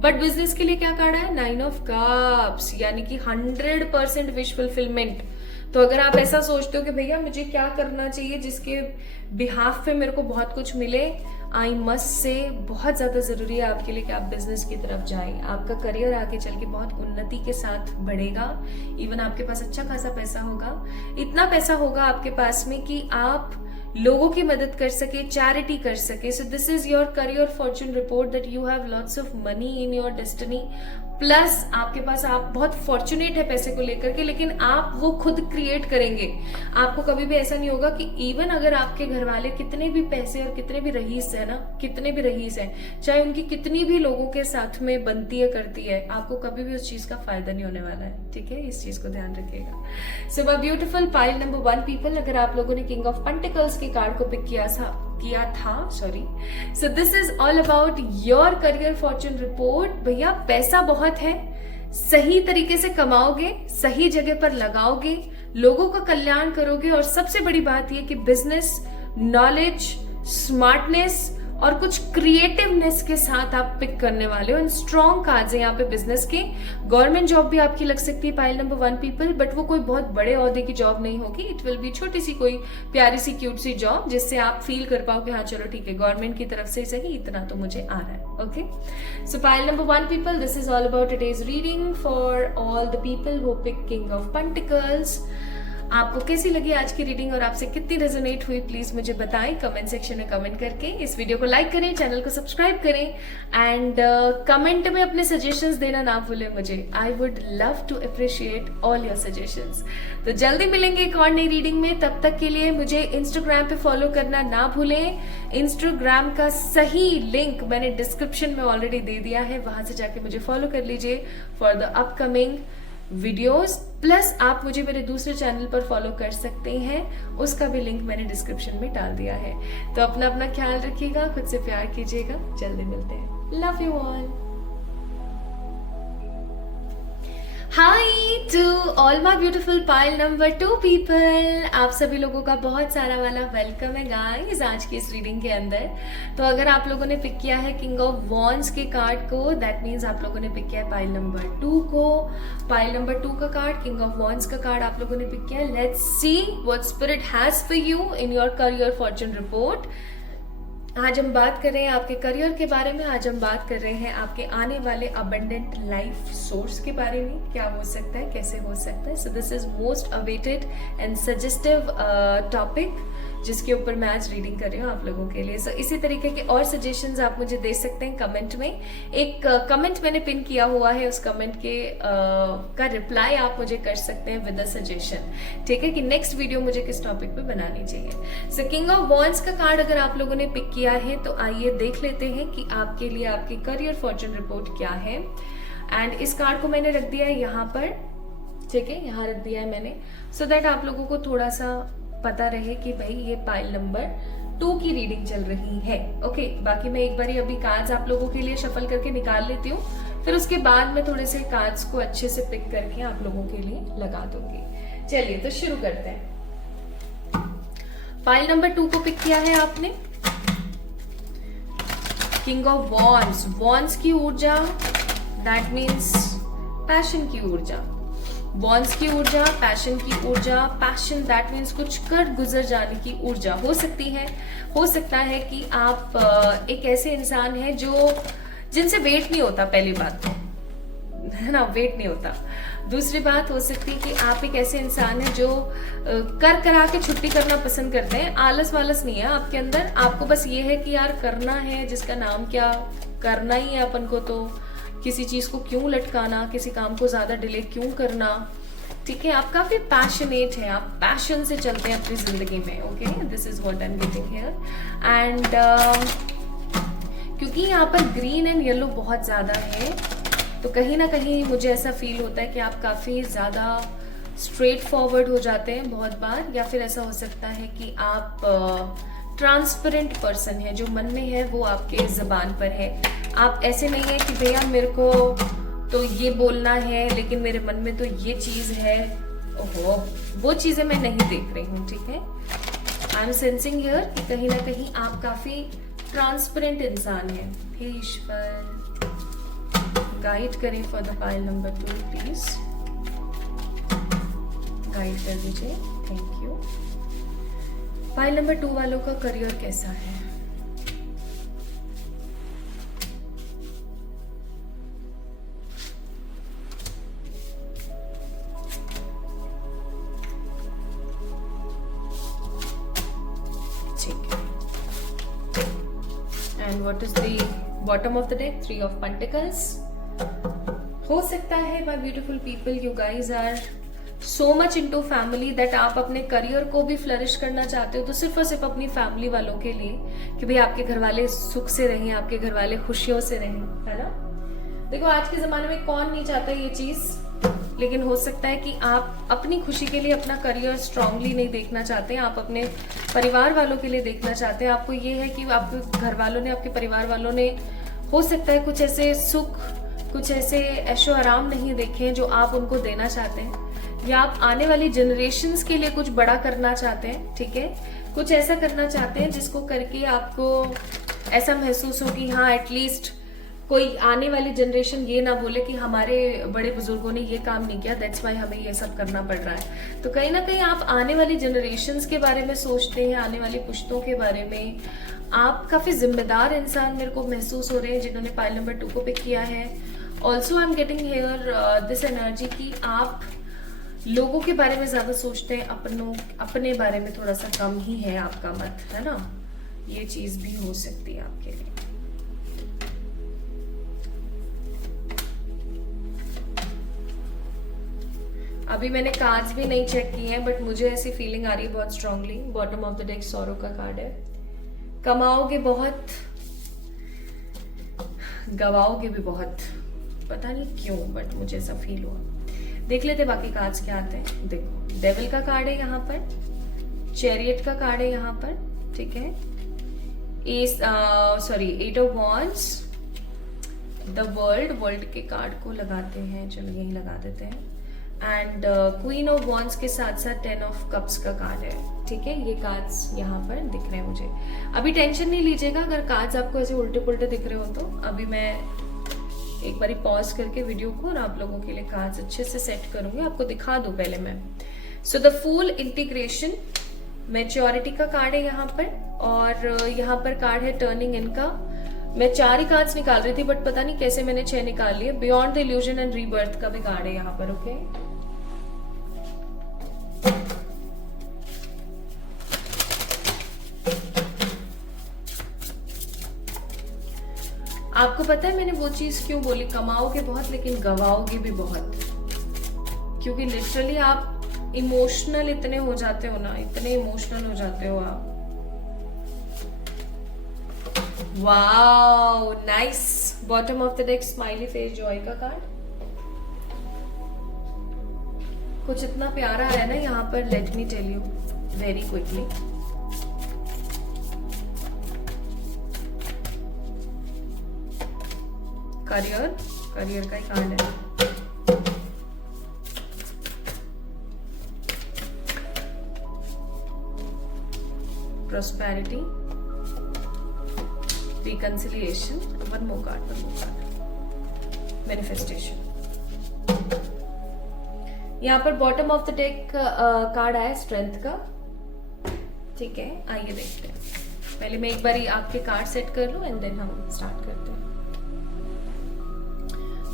बट बिजनेस के लिए क्या कार्ड है? 9 ऑफ कप्स, यानी कि 100% विश फुलफिलमेंट। तो अगर आप ऐसा सोचते हो कि भैया मुझे क्या करना चाहिए जिसके बिहाफ पे मेरे को बहुत कुछ मिले, आई मस्ट से बहुत ज्यादा जरूरी है आपके लिए कि आप बिजनेस की तरफ जाएं। आपका करियर आगे चल के बहुत उन्नति के साथ बढ़ेगा। इवन आपके पास अच्छा खासा पैसा होगा, इतना पैसा होगा आपके पास में कि आप लोगों की मदद कर सके, चैरिटी कर सके। So this is your career Fortune report that you have lots of money in your destiny. Plus आपके पास, आप बहुत फॉर्चुनेट है पैसे को लेकर के, लेकिन आप वो खुद क्रिएट करेंगे। आपको कभी भी ऐसा नहीं होगा कि इवन अगर आपके घर वाले कितने भी पैसे और कितने भी रईस है ना, कितने भी रईस है, चाहे उनकी कितनी भी लोगों के साथ में बनती है करती है, आपको कभी भी उस चीज का फायदा नहीं होने वाला है। ठीक है, इस चीज को ध्यान रखिएगा। So my beautiful pile number 1 people, अगर आप लोगों ने किंग ऑफ पेंटिकल्स के कार्ड को पिक किया था, sorry. So this is all about your career Fortune report. भैया पैसा बहुत है, सही तरीके से कमाओगे, सही जगह पर लगाओगे, लोगों का कल्याण करोगे, और सबसे बड़ी बात यह कि बिजनेस, नॉलेज, स्मार्टनेस और कुछ क्रिएटिवनेस के साथ आप पिक करने वाले हो। एंड स्ट्रॉन्ग कार्ड्स है यहाँ पे बिजनेस के। गवर्नमेंट जॉब भी आपकी लग सकती है पाइल नंबर 1 पीपल, बट वो कोई बहुत बड़े ओहदे की जॉब नहीं होगी। इट विल बी छोटी सी कोई प्यारी सी क्यूट सी जॉब जिससे आप फील कर पाओ कि हाँ चलो ठीक है, गवर्नमेंट की तरफ से सही इतना तो मुझे आ रहा है। Okay, so pile number 1 people, this is all about today's reading for all the people who pick king of pentacles. आपको कैसी लगी आज की रीडिंग और आपसे कितनी रेजोनेट हुई, प्लीज मुझे बताएं कमेंट सेक्शन में कमेंट करके। इस वीडियो को लाइक करें, चैनल को सब्सक्राइब करें एंड कमेंट में अपने सजेशंस देना ना भूलें मुझे। I would love to appreciate all your suggestions. तो जल्दी मिलेंगे एक और नई रीडिंग में, तब तक के लिए मुझे इंस्टाग्राम पे फॉलो करना ना भूलें। इंस्टाग्राम का सही लिंक मैंने डिस्क्रिप्शन में ऑलरेडी दे दिया है, वहां से जाके मुझे फॉलो कर लीजिए for the upcoming videos. Plus आप मुझे मेरे दूसरे चैनल पर फॉलो कर सकते हैं, उसका भी लिंक मैंने डिस्क्रिप्शन में डाल दिया है। तो अपना ख्याल रखिएगा, खुद से प्यार कीजिएगा। जल्दी मिलते हैं। Love you all. Hi to all my beautiful pile number 2 people. आप सभी लोगों का बहुत सारा वाला वेलकम है गाइस आज की इस रीडिंग के अंदर। तो अगर आप लोगों ने पिक किया है किंग ऑफ वॉन्ड्स के कार्ड को, दैट मीन्स आप लोगों ने पिक किया है पाइल नंबर 2 को। पाइल नंबर 2 का कार्ड, किंग ऑफ वॉन्ड्स का कार्ड आप लोगों ने पिक किया है। Let's see what spirit has for you in your career Fortune report. आज हम बात कर रहे हैं आपके करियर के बारे में। आज हम बात कर रहे हैं आपके आने वाले अबंडेंट लाइफ सोर्स के बारे में, क्या हो सकता है, कैसे हो सकता है। So this is most awaited and suggestive topic जिसके ऊपर मैं आज रीडिंग कर रही हूँ आप लोगों के लिए। सो इसी तरीके के और सजेशंस आप मुझे दे सकते हैं कमेंट में। एक कमेंट मैंने पिन किया हुआ है, उस कमेंट के का रिप्लाई आप मुझे कर सकते हैं विद अ सजेशन, ठीक है, कि नेक्स्ट वीडियो मुझे किस टॉपिक पे बनानी चाहिए। सो किंग ऑफ वॉन्ड्स का कार्ड अगर आप लोगों ने पिक किया है तो आइए देख लेते हैं कि आपके लिए आपकी करियर फॉर्चून रिपोर्ट क्या है। एंड इस कार्ड को मैंने रख दिया है यहाँ पर, ठीक है, यहाँ रख दिया है मैंने, सो दैट आप लोगों को थोड़ा सा पता रहे कि भाई ये पाइल नंबर 2 की रीडिंग चल रही है। ओके, बाकी मैं एक बारी अभी कार्ड्स आप लोगों के लिए शफल करके निकाल लेती हूँ, फिर उसके बाद मैं थोड़े से कार्ड्स को अच्छे से पिक करके आप लोगों के लिए लगा दूंगी। चलिए तो शुरू करते हैं। पाइल नंबर 2 को पिक किया है आपने, किंग ऑफ वॉन्ड्स। वॉन्ड्स की ऊर्जा दैट मीन्स पैशन की ऊर्जा, वॉन्ड्स की ऊर्जा, पैशन की ऊर्जा। पैशन दैट मीन्स कुछ कर गुजर जाने की ऊर्जा हो सकती है। हो सकता है कि आप एक ऐसे इंसान हैं जो जिनसे वेट नहीं होता, पहली बात तो है ना, वेट नहीं होता। दूसरी बात हो सकती है कि आप एक ऐसे इंसान हैं जो कर करा के छुट्टी करना पसंद करते हैं। आलस वालस नहीं है आपके अंदर, आपको बस ये है कि यार करना है, जिसका नाम क्या, करना ही है अपन को, तो किसी चीज को क्यों लटकाना, किसी काम को ज्यादा डिले क्यों करना, ठीक है। आप काफी पैशनेट हैं, आप पैशन से चलते हैं अपनी जिंदगी में। Okay, this is what I am getting here. And क्योंकि यहाँ पर ग्रीन एंड येलो बहुत ज्यादा है, तो कहीं ना कहीं मुझे ऐसा फील होता है कि आप काफी ज्यादा स्ट्रेट फॉरवर्ड हो जाते हैं बहुत बार, या फिर ऐसा हो सकता है कि आप ट्रांसपेरेंट पर्सन है, जो मन में है वो आपके जबान पर है। आप ऐसे नहीं है कि भैया मेरे को तो ये बोलना है लेकिन मेरे मन में तो ये चीज है, ओहो, वो चीजें मैं नहीं देख रही हूँ, ठीक है। आई एम सेंसिंग हियर कि कहीं ना कहीं आप काफी ट्रांसपेरेंट इंसान हैं। हे ईश्वर, गाइड करें for the pile number 2 please, guide कर दीजिए, थैंक यू। पाइल नंबर 2 वालों का करियर कैसा है? ठीक है। And what is the bottom of the deck? 3 of pentacles. हो सकता है my beautiful people, you guys are so much into family that आप अपने करियर को भी फ्लरिश करना चाहते हो, तो सिर्फ और सिर्फ अपनी फैमिली वालों के लिए, कि भाई आपके घर वाले सुख से रहें, आपके घर वाले खुशियों से रहें, है ना। देखो आज के जमाने में कौन नहीं चाहता ये चीज, लेकिन हो सकता है कि आप अपनी खुशी के लिए अपना करियर स्ट्रांगली नहीं देखना चाहते हैं, आप अपने परिवार वालों के लिए देखना चाहते हैं। आपको ये है कि आपके घर वालों ने, आपके परिवार वालों ने, हो सकता है कुछ ऐसे सुख, कुछ ऐसे ऐशो आराम नहीं देखे हैं जो आप उनको देना चाहते हैं, या आप आने वाली जनरेशन्स के लिए कुछ बड़ा करना चाहते हैं, ठीक है। कुछ ऐसा करना चाहते हैं जिसको करके आपको ऐसा महसूस हो कि हाँ एटलीस्ट कोई आने वाली जनरेशन ये ना बोले कि हमारे बड़े बुजुर्गों ने ये काम नहीं किया, दैट्स वाई हमें ये सब करना पड़ रहा है। तो कहीं ना कहीं आप आने वाली जनरेशन्स के बारे में सोचते हैं, आने वाली पुश्तों के बारे में। आप काफी जिम्मेदार इंसान मेरे को महसूस हो रहे हैं जिन्होंने पाइल नंबर 2 को पिक किया है। Also I am getting hair this energy कि आप लोगों के बारे में ज्यादा सोचते हैं, अपने बारे में थोड़ा सा कम ही है आपका मत, है ना। ये चीज भी हो सकती है आपके लिए। अभी मैंने कार्ड्स भी नहीं चेक किए हैं, बट मुझे ऐसी फीलिंग आ रही है बहुत strongly. Bottom of the deck sorrow का कार्ड है। कमाओगे बहुत, गवाओगे भी बहुत, पता नहीं क्यों, बट मुझे ऐसा फील हुआ। देख लेते बाकी कार्ड्स क्या आते हैं। देखो, डेविल का कार्ड है यहाँ पर, चैरियट का कार्ड है यहाँ पर, ठीक है। Eight of wands, the world के कार्ड को लगाते हैं, चलो यही लगा देते हैं। एंड क्वीन ऑफ वॉन्ड्स के साथ साथ 10 ऑफ कप्स का कार्ड है, ठीक है। ये कार्ड्स यहाँ पर दिख रहे हैं मुझे। अभी टेंशन नहीं लीजिएगा अगर कार्ड्स आपको ऐसे उल्टे पुल्टे दिख रहे हो तो। अभी मैं एक बारी पॉज करके वीडियो को और आप लोगों के लिए कार्ड्स अच्छे से सेट करूंगी, आपको दिखा दूं पहले मैं। So the full integration, maturity का कार्ड है यहाँ पर, और यहाँ पर कार्ड है टर्निंग इनका। मैं 4 ही कार्ड्स निकाल रही थी, बट पता नहीं कैसे मैंने 6 निकाल लिए। Beyond the illusion and rebirth का भी कार्ड है यहाँ पर, ओके। आपको पता है मैंने वो चीज क्यों बोली, कमाओगे बहुत लेकिन गवाओगे भी बहुत, क्योंकि लिटरली आप इमोशनल इतने हो जाते हो ना, इतने इमोशनल हो जाते हो आप। Wow nice. Bottom of the deck smiley face joy का कार्ड। कुछ इतना प्यारा है ना यहाँ पर, let me tell you very quickly. Career का ही कार्ड है। Prosperity, reconciliation, one more card, manifestation. यहाँ पर bottom of the deck card आया स्ट्रेंथ का, ठीक है। आइए देखते हैं, पहले मैं एक बार आपके कार्ड सेट कर लूं एंड देन हम स्टार्ट करते हैं।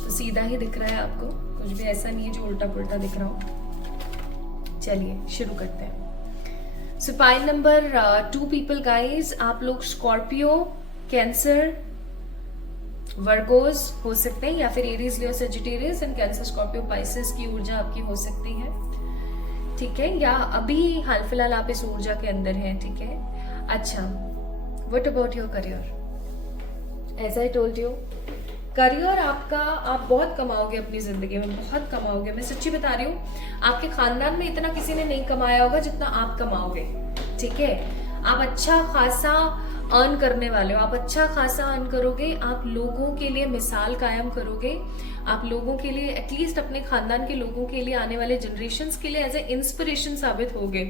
तो सीधा ही दिख रहा है आपको, कुछ भी ऐसा नहीं है जो उल्टा पुल्टा दिख रहा हो। चलिए शुरू करते हैं। सो पाइल नंबर 2 पीपल गाइज, आप लोग स्कॉर्पियो, कैंसर, वर्गोस हो सकते हैं, या फिर Aries, Leo, Sagittarius and cancer, Scorpio, Pisces की ऊर्जा आपकी हो सकती है, ठीक है। या अभी हाल फिलहाल आप इस ऊर्जा के अंदर हैं, ठीक है। अच्छा, what about your career? As I told you, career आपका, आप बहुत कमाओगे अपनी जिंदगी में, बहुत कमाओगे। मैं सच्ची बता रही हूँ, आपके खानदान में इतना किसी ने नहीं कमाया होगा जितना आप कमाओगे, ठीक है। आप अच्छा खासा अर्न करने वाले हो, आप अच्छा खासा अर्न करोगे, आप लोगों के लिए मिसाल कायम करोगे, आप लोगों के लिए, एटलीस्ट अपने खानदान के लोगों के लिए, आने वाले जनरेशन्स के लिए एज ए इंस्पिरेशन साबित होगे।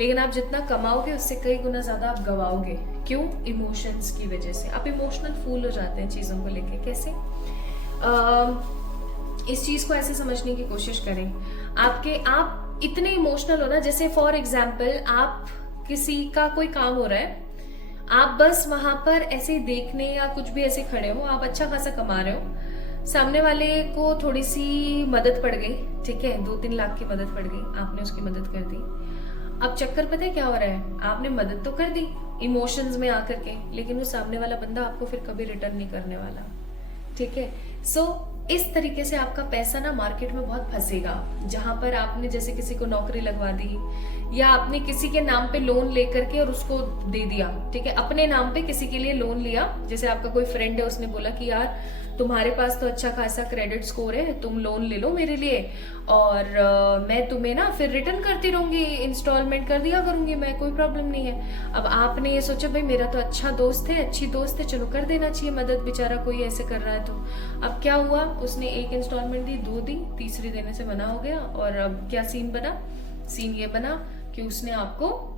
लेकिन आप जितना कमाओगे उससे कई गुना ज्यादा आप गवाओगे। क्यों? इमोशंस की वजह से। आप इमोशनल फूल हो जाते हैं चीजों को लेके। कैसे? इस चीज को ऐसे समझने की कोशिश करें, आप इतने इमोशनल हो ना, जैसे फॉर एग्जाम्पल आप किसी का कोई काम हो रहा है, आप बस वहां पर ऐसे देखने या कुछ भी ऐसे खड़े हो, आप अच्छा खासा कमा रहे हो, सामने वाले को थोड़ी सी मदद पड़ गई, ठीक है, 2-3 लाख की मदद पड़ गई, आपने उसकी मदद कर दी। अब चक्कर पता है क्या हो रहा है, आपने मदद तो कर दी इमोशंस में आकर के, लेकिन वो सामने वाला बंदा आपको फिर कभी रिटर्न नहीं करने वाला, ठीक है। सो इस तरीके से आपका पैसा ना मार्केट में बहुत फंसेगा, जहां पर आपने जैसे किसी को नौकरी लगवा दी, या आपने किसी के नाम पे लोन लेकर के और उसको दे दिया, ठीक है, अपने नाम पे किसी के लिए लोन लिया। जैसे आपका कोई फ्रेंड है, उसने बोला कि यार तुम्हारे पास तो अच्छा खासा क्रेडिट स्कोर है, तुम लोन ले लो मेरे लिए, और मैं तुम्हें ना फिर रिटर्न करती रहूंगी, इंस्टॉलमेंट कर दिया करूंगी मैं, कोई प्रॉब्लम नहीं है। अब आपने ये सोचा भाई मेरा तो अच्छा दोस्त है, अच्छी दोस्त है, चलो कर देना चाहिए मदद, बेचारा कोई ऐसे कर रहा है तो। अब क्या हुआ, उसने 1 इंस्टॉलमेंट दी, 2 दी, तीसरी देने से मना हो गया, और अब क्या सीन बना? सीन ये बना कि उसने आपको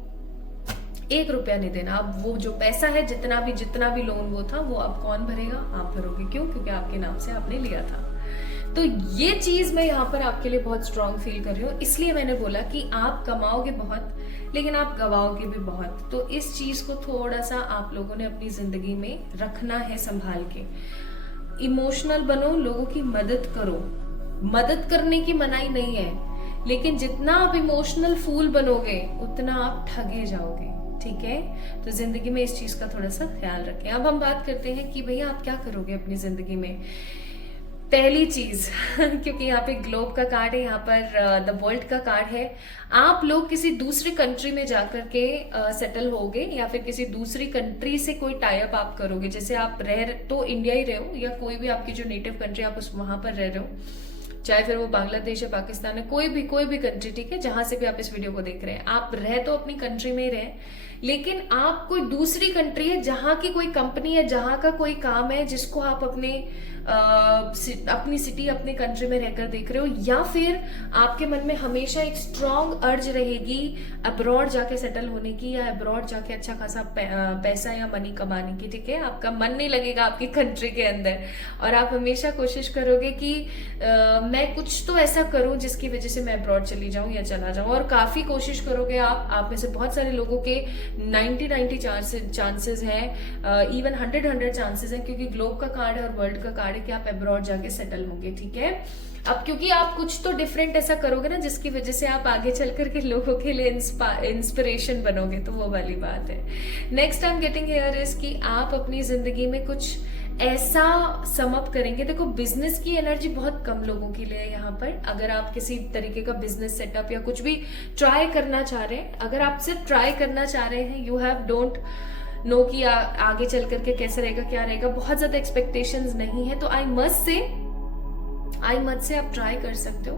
1 रुपया नहीं देना। अब वो जो पैसा है, जितना भी लोन वो था, वो अब कौन भरेगा? आप भरोगे। क्यों? क्योंकि आपके नाम से आपने लिया था। तो ये चीज मैं यहाँ पर आपके लिए बहुत स्ट्रांग फील कर रही हूँ, इसलिए मैंने बोला कि आप कमाओगे बहुत लेकिन आप गवाओगे भी बहुत। तो इस चीज को थोड़ा सा आप लोगों ने अपनी जिंदगी में रखना है संभाल के। इमोशनल बनो, लोगों की मदद करो, मदद करने की मनाही नहीं है, लेकिन जितना आप इमोशनल फूल बनोगे उतना आप ठगे जाओगे, ठीक है। तो जिंदगी में इस चीज का थोड़ा सा ख्याल रखें। अब हम बात करते हैं कि भैया आप क्या करोगे अपनी जिंदगी में। पहली चीज क्योंकि यहाँ पे ग्लोब का कार्ड है, यहाँ पर द वर्ल्ड का कार्ड है, आप लोग किसी दूसरी कंट्री में जाकर के सेटल होगे या फिर किसी दूसरी कंट्री से कोई टाई अप आप करोगे। जैसे आप तो इंडिया ही रहे हो या कोई भी आपकी जो नेटिव कंट्री आप उस वहां पर रह रहे हो, चाहे फिर वो बांग्लादेश है, पाकिस्तान है, कोई भी कंट्री, ठीक है, जहां से भी आप इस वीडियो को देख रहे हैं, आप रह तो अपनी कंट्री में ही रहे, लेकिन आप कोई दूसरी कंट्री है जहां की कोई कंपनी है, जहां का कोई काम है जिसको आप अपनी सिटी, अपने कंट्री में रहकर देख रहे हो, या फिर आपके मन में हमेशा एक स्ट्रॉन्ग अर्ज रहेगी अब्रॉड जाके सेटल होने की या अब्रॉड जाके अच्छा खासा पैसा या मनी कमाने की, ठीक है। आपका मन नहीं लगेगा आपकी कंट्री के अंदर और आप हमेशा कोशिश करोगे कि मैं कुछ तो ऐसा करूं जिसकी वजह से मैं अब्रॉड चली जाऊं या चला जाऊं, और काफी कोशिश करोगे आप में से बहुत सारे लोगों के 90 चांसेस हैं, इवन 100 चांसेस हैं, क्योंकि ग्लोब का कार्ड है और वर्ल्ड का कार्ड है कि आप अब्रॉड जाके सेटल होंगे, ठीक है। अब क्योंकि आप कुछ तो डिफरेंट ऐसा करोगे ना जिसकी वजह से आप आगे चल करके लोगों के लिए इंस्पिरेशन बनोगे, तो वो वाली बात है। Next I am getting here is कि आप अपनी जिंदगी में कुछ ऐसा समअप करेंगे। देखो बिजनेस की एनर्जी बहुत कम लोगों के लिए है यहाँ पर। अगर आप किसी तरीके का बिजनेस सेटअप या कुछ भी ट्राई करना चाह रहे हैं, अगर आप सिर्फ ट्राई करना चाह रहे हैं, यू हैव डोंट नो कि आगे चल करके कैसे रहेगा, क्या रहेगा, बहुत ज्यादा एक्सपेक्टेशंस नहीं है, तो आई मत से आप ट्राई कर सकते हो,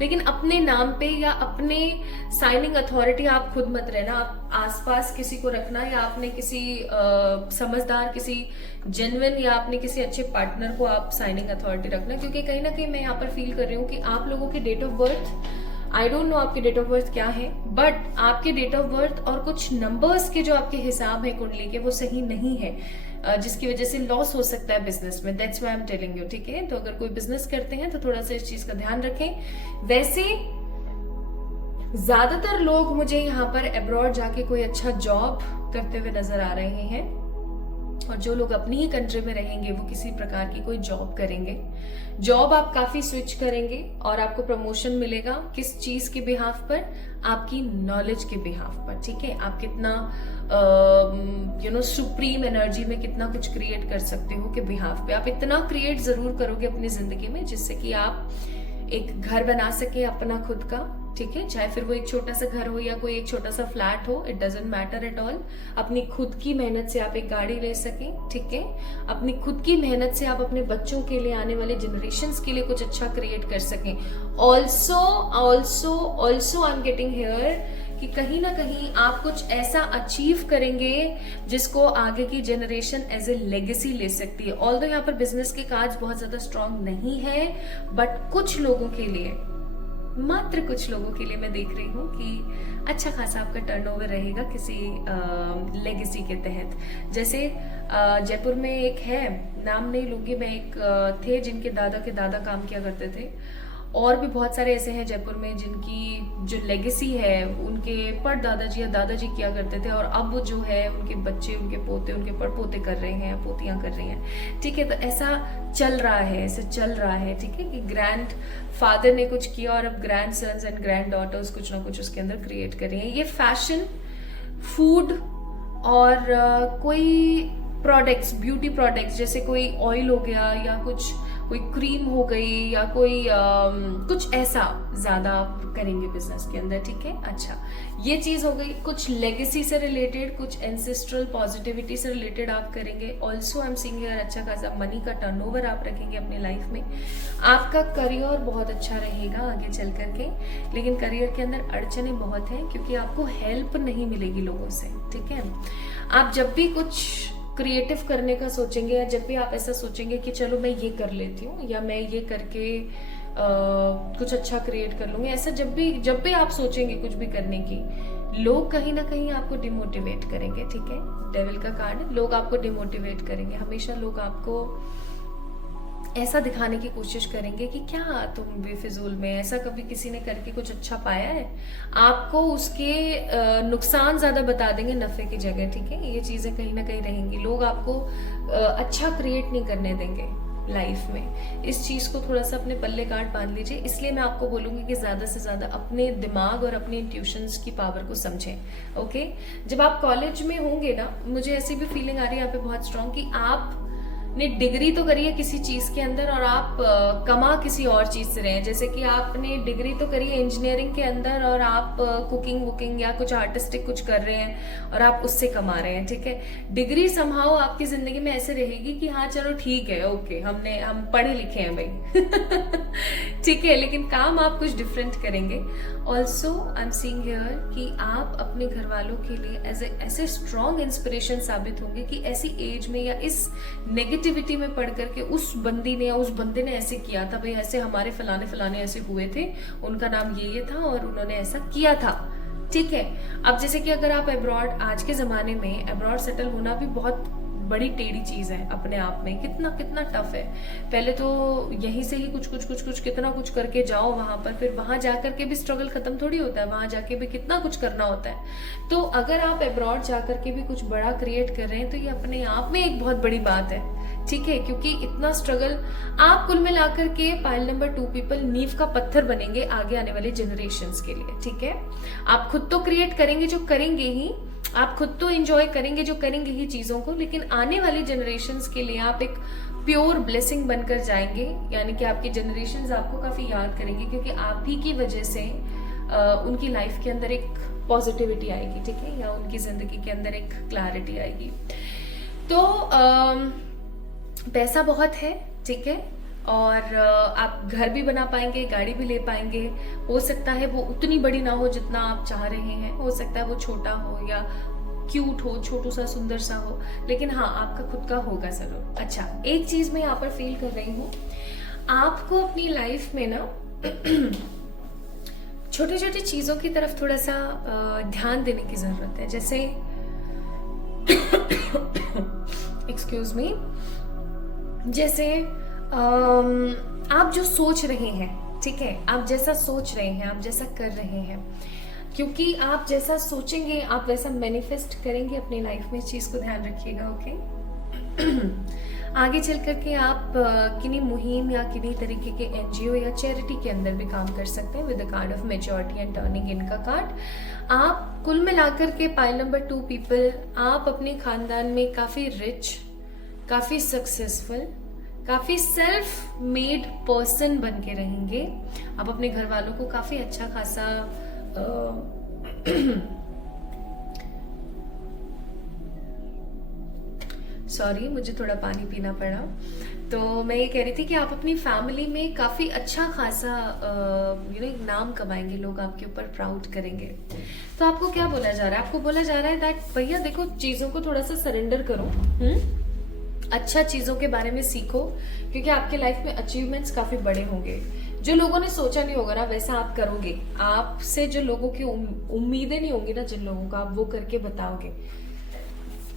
लेकिन अपने नाम पे या अपने साइनिंग अथॉरिटी आप खुद मत रहना। आप आसपास किसी को रखना, या आपने किसी समझदार, किसी जेन्युइन या आपने किसी अच्छे पार्टनर को आप साइनिंग अथॉरिटी रखना, क्योंकि कहीं ना कहीं मैं यहाँ पर फील कर रही हूँ कि आप लोगों की date of birth, I don't know आपकी डेट ऑफ बर्थ क्या है, बट आपके डेट ऑफ बर्थ और कुछ नंबर्स के जो आपके हिसाब है कुंडली के वो सही नहीं है, जिसकी वजह से लॉस हो सकता है बिजनेस में। That's why I am telling you, ठीक है। तो अगर कोई बिजनेस करते हैं तो थोड़ा सा इस चीज का ध्यान रखें। वैसे ज्यादातर लोग मुझे यहाँ पर अब्रॉड जाके कोई अच्छा जॉब करते हुए नजर आ रहे हैं, और जो लोग अपनी ही कंट्री में रहेंगे वो किसी प्रकार की कोई जॉब करेंगे। जॉब आप काफी स्विच करेंगे और आपको प्रमोशन मिलेगा। किस चीज के बिहाफ पर? आपकी नॉलेज के बिहाफ पर, ठीक है। आप कितना सुप्रीम एनर्जी में कितना कुछ क्रिएट कर सकते हो के बिहाफ पे। आप इतना क्रिएट जरूर करोगे अपनी जिंदगी में जिससे कि आप एक घर बना सके अपना खुद का, ठीक है। चाहे फिर वो एक छोटा सा घर हो या कोई एक छोटा सा फ्लैट हो, it doesn't matter at all. अपनी खुद की मेहनत से आप एक गाड़ी ले सकें, ठीक है। अपनी खुद की मेहनत से आप अपने बच्चों के लिए, आने वाले जनरेशंस के लिए कुछ अच्छा क्रिएट कर सकें। Also I am getting here कि कहीं ना कहीं आप कुछ ऐसा अचीव करेंगे जिसको आगे की जनरेशन एज ए लेगेसी ले सकती है। ऑल्दो यहाँ पर बिजनेस के काज बहुत ज्यादा स्ट्रांग नहीं है, बट कुछ लोगों के लिए, मात्र कुछ लोगों के लिए मैं देख रही हूँ कि अच्छा खासा आपका टर्नओवर रहेगा किसी लेगेसी के तहत। जैसे जयपुर में एक है, नाम नहीं लूंगी मैं, एक थे जिनके दादा काम किया करते थे, और भी बहुत सारे ऐसे हैं जयपुर में जिनकी जो लेगेसी है उनके परदादाजी या दादाजी किया करते थे, और अब जो है उनके बच्चे, उनके पोते, उनके पड़पोते कर रहे हैं, पोतियां कर रही हैं, ठीक है। तो ऐसा चल रहा है, ठीक है, कि ग्रैंड फादर ने कुछ किया और अब grandsons and granddaughters कुछ ना कुछ उसके अंदर क्रिएट कर रही हैं। ये फैशन, फूड और कोई प्रोडक्ट्स, ब्यूटी प्रोडक्ट्स, जैसे कोई ऑयल हो गया या कोई क्रीम हो गई या कोई कुछ ऐसा ज्यादा करेंगे बिजनेस के अंदर, ठीक है। अच्छा, ये चीज हो गई। कुछ लेगेसी से रिलेटेड, कुछ एंसेस्ट्रल पॉजिटिविटी से रिलेटेड आप करेंगे। Also I am seeing here अच्छा खासा मनी का टर्नओवर आप रखेंगे अपनी लाइफ में। आपका करियर बहुत अच्छा रहेगा आगे चल करके, लेकिन करियर के अंदर अड़चने बहुत हैं क्योंकि आपको हेल्प नहीं मिलेगी लोगों से, ठीक है। आप जब भी कुछ क्रिएटिव करने का सोचेंगे या जब भी आप ऐसा सोचेंगे कि चलो मैं ये कर लेती हूँ या मैं ये करके कुछ अच्छा क्रिएट कर लूंगी, ऐसा जब भी आप सोचेंगे कुछ भी करने की, लोग कहीं ना कहीं आपको डिमोटिवेट करेंगे, ठीक है। डेविल का कार्ड है, लोग आपको डिमोटिवेट करेंगे। हमेशा लोग आपको ऐसा दिखाने की कोशिश करेंगे कि क्या तुम बेफिजूल में, ऐसा कभी किसी ने करके कुछ अच्छा पाया है, आपको उसके नुकसान ज्यादा बता देंगे नफे की जगह, ठीक है। ये चीजें कहीं ना कहीं रहेंगी। लोग आपको अच्छा क्रिएट नहीं करने देंगे, लाइफ में। इस चीज को थोड़ा सा अपने पल्ले काट बांध लीजिए। इसलिए मैं आपको बोलूंगी कि ज्यादा से ज्यादा अपने दिमाग और अपने इंट्यूशंस की पावर को समझें। ओके, जब आप कॉलेज में होंगे ना, मुझे ऐसी भी फीलिंग आ रही है यहाँ पे बहुत स्ट्रांग कि आप ने डिग्री तो करी है किसी चीज के अंदर और आप कमा किसी और चीज से रहे हैं। जैसे कि आपने डिग्री तो करी है इंजीनियरिंग के अंदर और आप कुकिंग वुकिंग या कुछ आर्टिस्टिक कुछ कर रहे हैं और आप उससे कमा रहे हैं। ठीक है, डिग्री समहाउ आपकी जिंदगी में ऐसे रहेगी कि हाँ चलो ठीक है, ओके, हम पढ़े लिखे हैं भाई ठीक है, लेकिन काम आप कुछ डिफरेंट करेंगे। Also I am seeing here कि आप अपने घर वालों के लिए ऐसे स्ट्रॉन्ग इंस्पिरेशन साबित होंगे कि ऐसी एज में या इस नेगेटिविटी में पढ़ करके उस बंदी ने या उस बंदे ने ऐसे किया था भाई, ऐसे हमारे फलाने फलाने ऐसे हुए थे, उनका नाम ये था और उन्होंने ऐसा किया था। ठीक है, अब जैसे कि अगर आप अब्रॉड, आज के जमाने में अब्रॉड सेटल होना भी बहुत बड़ी टेढ़ी चीज है अपने आप में। कितना कितना टफ है। पहले तो यहीं से ही कुछ कितना कुछ करके जाओ वहां पर, फिर वहां जाकर के भी स्ट्रगल खत्म थोड़ी होता है, वहां जाके भी कितना कुछ करना होता है। तो अगर आप अब्रॉड जाकर के भी कुछ बड़ा क्रिएट कर रहे हैं तो ये अपने आप में एक बहुत बड़ी बात है। ठीक है, क्योंकि इतना स्ट्रगल आप कुल मिलाकर के पाइल नंबर 2 पीपल नींव का पत्थर बनेंगे आगे आने वाले जनरेशंस के लिए। ठीक है, आप खुद तो क्रिएट करेंगे जो करेंगे ही, आप खुद तो एंजॉय करेंगे जो करेंगे ही चीजों को, लेकिन आने वाली जनरेशंस के लिए आप एक प्योर ब्लेसिंग बनकर जाएंगे। यानी कि आपकी जनरेशंस आपको काफी याद करेंगे क्योंकि आप ही की वजह से उनकी लाइफ के अंदर एक पॉजिटिविटी आएगी। ठीक है, या उनकी जिंदगी के अंदर एक क्लैरिटी आएगी। तो पैसा बहुत है, ठीक है, और आप घर भी बना पाएंगे, गाड़ी भी ले पाएंगे। हो सकता है वो उतनी बड़ी ना हो जितना आप चाह रहे हैं, हो सकता है वो छोटा हो या क्यूट हो, छोटू सा सुंदर सा हो, लेकिन हाँ आपका खुद का होगा जरूर। अच्छा, एक चीज मैं यहाँ पर फील कर रही हूँ, आपको अपनी लाइफ में ना छोटी छोटी चीजों की तरफ थोड़ा सा ध्यान देने की जरूरत है। जैसे एक्सक्यूज मी, जैसे आप जो सोच रहे हैं, ठीक है, आप जैसा सोच रहे हैं, आप जैसा कर रहे हैं, क्योंकि आप जैसा सोचेंगे आप वैसा मैनिफेस्ट करेंगे अपनी लाइफ में। इस चीज को ध्यान रखिएगा। ओके आगे चल करके आप किन्हीं मुहिम या किन्हीं तरीके के एनजीओ या चैरिटी के अंदर भी काम कर सकते हैं with the card of majority and turning इन का कार्ड। आप कुल मिलाकर के पाइल नंबर 2 पीपल, आप अपने खानदान में काफी रिच, काफी सक्सेसफुल, काफी सेल्फ मेड पर्सन बन के रहेंगे। आप अपने घर वालों को काफी अच्छा खासा सॉरी मुझे थोड़ा पानी पीना पड़ा। तो मैं ये कह रही थी कि आप अपनी फैमिली में काफी अच्छा खासा एक नाम कमाएंगे, लोग आपके ऊपर प्राउड करेंगे। तो आपको क्या बोला जा रहा है? आपको बोला जा रहा है दैट भैया देखो, चीजों को थोड़ा सा सरेंडर करो, अच्छा चीजों के बारे में सीखो, क्योंकि आपके लाइफ में अचीवमेंट्स काफी बड़े होंगे। जो लोगों ने सोचा नहीं होगा ना वैसा आप करोगे। आपसे जो लोगों की उम्मीदें नहीं होंगी ना, जिन लोगों का, आप वो करके बताओगे।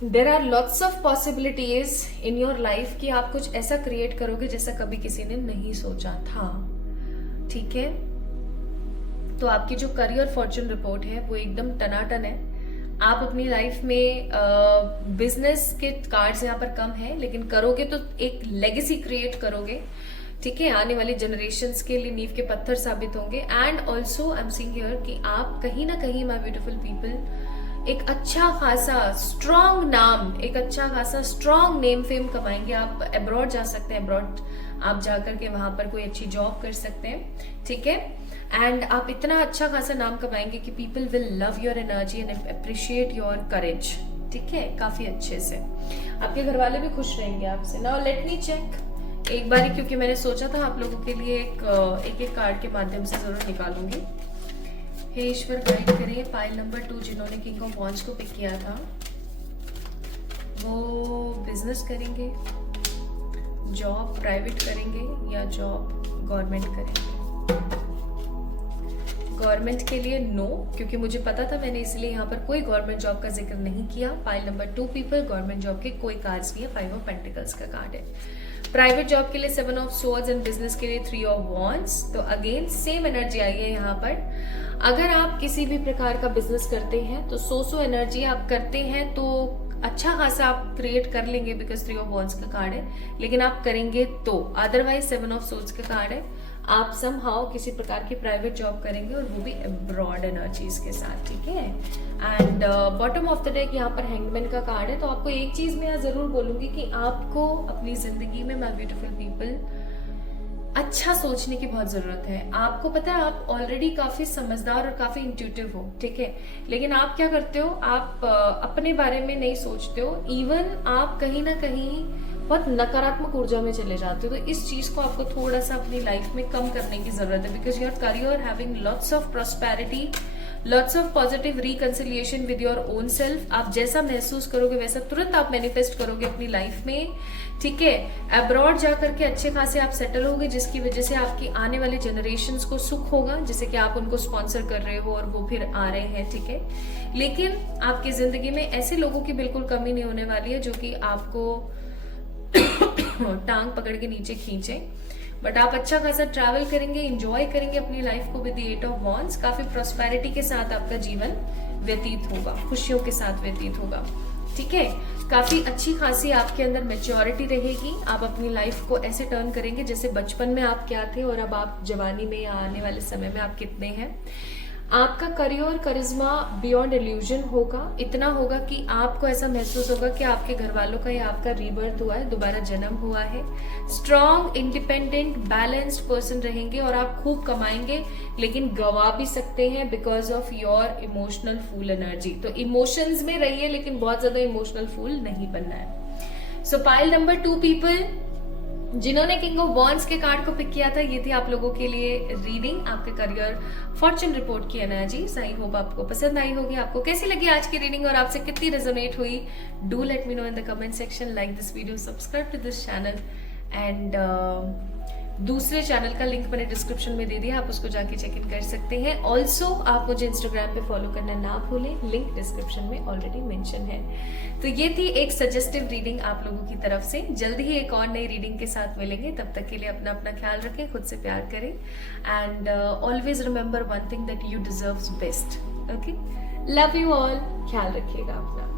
There are lots of possibilities in your life कि आप कुछ ऐसा क्रिएट करोगे जैसा कभी किसी ने नहीं सोचा था। ठीक है, तो आपकी जो करियर फॉर्चून रिपोर्ट है वो एकदम टनाटन है। आप अपनी लाइफ में बिजनेस के कार्ड्स यहाँ पर कम है, लेकिन करोगे तो एक लेगेसी क्रिएट करोगे। ठीक है, आने वाली जनरेशंस के लिए नींव के पत्थर साबित होंगे। And also I am seeing here कि आप कहीं ना कहीं माय ब्यूटीफुल पीपल एक अच्छा खासा स्ट्रॉन्ग नाम, एक अच्छा खासा स्ट्रॉन्ग नेम फेम कमाएंगे। आप अब्रॉड जा सकते हैं, अब्रॉड आप जाकर के वहां पर कोई अच्छी जॉब कर सकते हैं। ठीक है, एंड आप इतना अच्छा खासा नाम कमाएंगे कि people will love your energy and appreciate your करेज। ठीक है, काफी अच्छे से आपके घर वाले भी खुश रहेंगे आपसे। नाउ लेट मी चेक एक बारी, क्योंकि मैंने सोचा था आप लोगों के लिए एक कार्ड के माध्यम से जरूर निकालूंगी। हे ईश्वर गाइड करिए पाइल नंबर 2 जिन्होंने किंग ऑफ वॉन्ड्स को पिक किया था, वो बिजनेस करेंगे, जॉब प्राइवेट करेंगे या जॉब गवर्नमेंट करेंगे। गवर्नमेंट के लिए नो, क्योंकि मुझे पता था, मैंने इसलिए यहाँ पर कोई गवर्नमेंट जॉब का जिक्र नहीं किया। Pile number 2 people, government job के कोई कार्ड्स नहीं है, 5 ऑफ पेंटिकल्स का कार्ड है। प्राइवेट जॉब के लिए 7 ऑफ सोर्ड्स एंड बिजनेस के लिए 3 ऑफ वॉन्ड्स। तो अगेन सेम एनर्जी आई है यहाँ पर। अगर आप किसी भी प्रकार का बिजनेस करते हैं तो सो एनर्जी आप करते हैं, तो अच्छा खासा आप क्रिएट कर लेंगे बिकॉज 3 ऑफ वॉन्ड्स का कार्ड है, लेकिन आप करेंगे तो। अदरवाइज 7 ऑफ सोल्स का कार्ड है, आप समहाउ किसी प्रकार की प्राइवेट जॉब करेंगे और वो भी अब्रॉड एनर्जीज के साथ, ठीक है। And bottom of the deck यहाँ पर हैंगमैन का कार्ड है। तो आपको एक चीज मैं यहाँ जरूर बोलूंगी कि आपको अपनी जिंदगी में, माय ब्यूटीफुल पीपल, अच्छा सोचने की बहुत जरूरत है। आपको पता है आप ऑलरेडी काफी समझदार और काफी इंट्यूटिव हो, ठीक है, लेकिन आप क्या करते हो, आप अपने बारे में नहीं सोचते हो। इवन आप कहीं ना कहीं बहुत नकारात्मक ऊर्जा में चले जाते हो। तो इस चीज को आपको थोड़ा सा अपनी लाइफ में कम करने की जरूरत है, because your career having lots of prosperity, lots of positive reconciliation with your own self. आप जैसा महसूस करोगे वैसा तुरंत आप मैनिफेस्ट करोगे अपनी लाइफ में, ठीक है। अब्रॉड जाकर के अच्छे खासे आप सेटल होगे, जिसकी वजह से आपकी आने वाले जनरेशंस को सुख होगा, जैसे कि आप उनको स्पॉन्सर कर रहे हो और वो फिर आ रहे हैं, ठीक है। लेकिन आपकी जिंदगी में ऐसे लोगों की बिल्कुल कमी नहीं होने वाली है जो कि आपको टांग पकड़ के नीचे खींचे। बट आप अच्छा खासा ट्रैवल करेंगे, एंजॉय करेंगे अपनी लाइफ को विद द 8 ऑफ वॉन्ड्स। काफी प्रॉस्पेरिटी के साथ आपका जीवन व्यतीत होगा, खुशियों के साथ व्यतीत होगा, ठीक है। काफी अच्छी खासी आपके अंदर मैच्योरिटी रहेगी। आप अपनी लाइफ को ऐसे टर्न करेंगे जैसे बचपन में आप क्या थे और अब आप जवानी में या आने वाले समय में आप कितने हैं। आपका करियर करिश्मा बियॉन्ड इल्यूजन होगा। इतना होगा कि आपको ऐसा महसूस होगा कि आपके घर वालों का या आपका रीबर्थ हुआ है, दोबारा जन्म हुआ है। स्ट्रॉन्ग, इंडिपेंडेंट, बैलेंस्ड पर्सन रहेंगे और आप खूब कमाएंगे, लेकिन गवा भी सकते हैं because of your emotional fool energy. तो इमोशंस में रहिए, लेकिन बहुत ज्यादा इमोशनल फूल नहीं बनना है। सो पाइल नंबर 2 पीपल जिन्होंने किंग ऑफ वॉन्ड्स के कार्ड को पिक किया था, ये थी आप लोगों के लिए रीडिंग, आपके करियर फॉर्चून रिपोर्ट की एनर्जी। आई होप आपको पसंद आई होगी। आपको कैसी लगी आज की रीडिंग और आपसे कितनी रेजोनेट हुई? Do let me know in the comment section. Like this video, subscribe to this channel and दूसरे चैनल का लिंक मैंने डिस्क्रिप्शन में दे दिया, आप उसको जाके चेक इन कर सकते हैं। ऑल्सो आप मुझे इंस्टाग्राम पे फॉलो करना ना भूलें, लिंक डिस्क्रिप्शन में ऑलरेडी मेंशन है। तो ये थी एक सजेस्टिव रीडिंग आप लोगों की तरफ से। जल्दी ही एक और नई रीडिंग के साथ मिलेंगे, तब तक के लिए अपना अपना ख्याल रखें, खुद से प्यार करें and always remember one thing, that you deserves best. Okay, love you all, ख्याल रखिएगा अपना।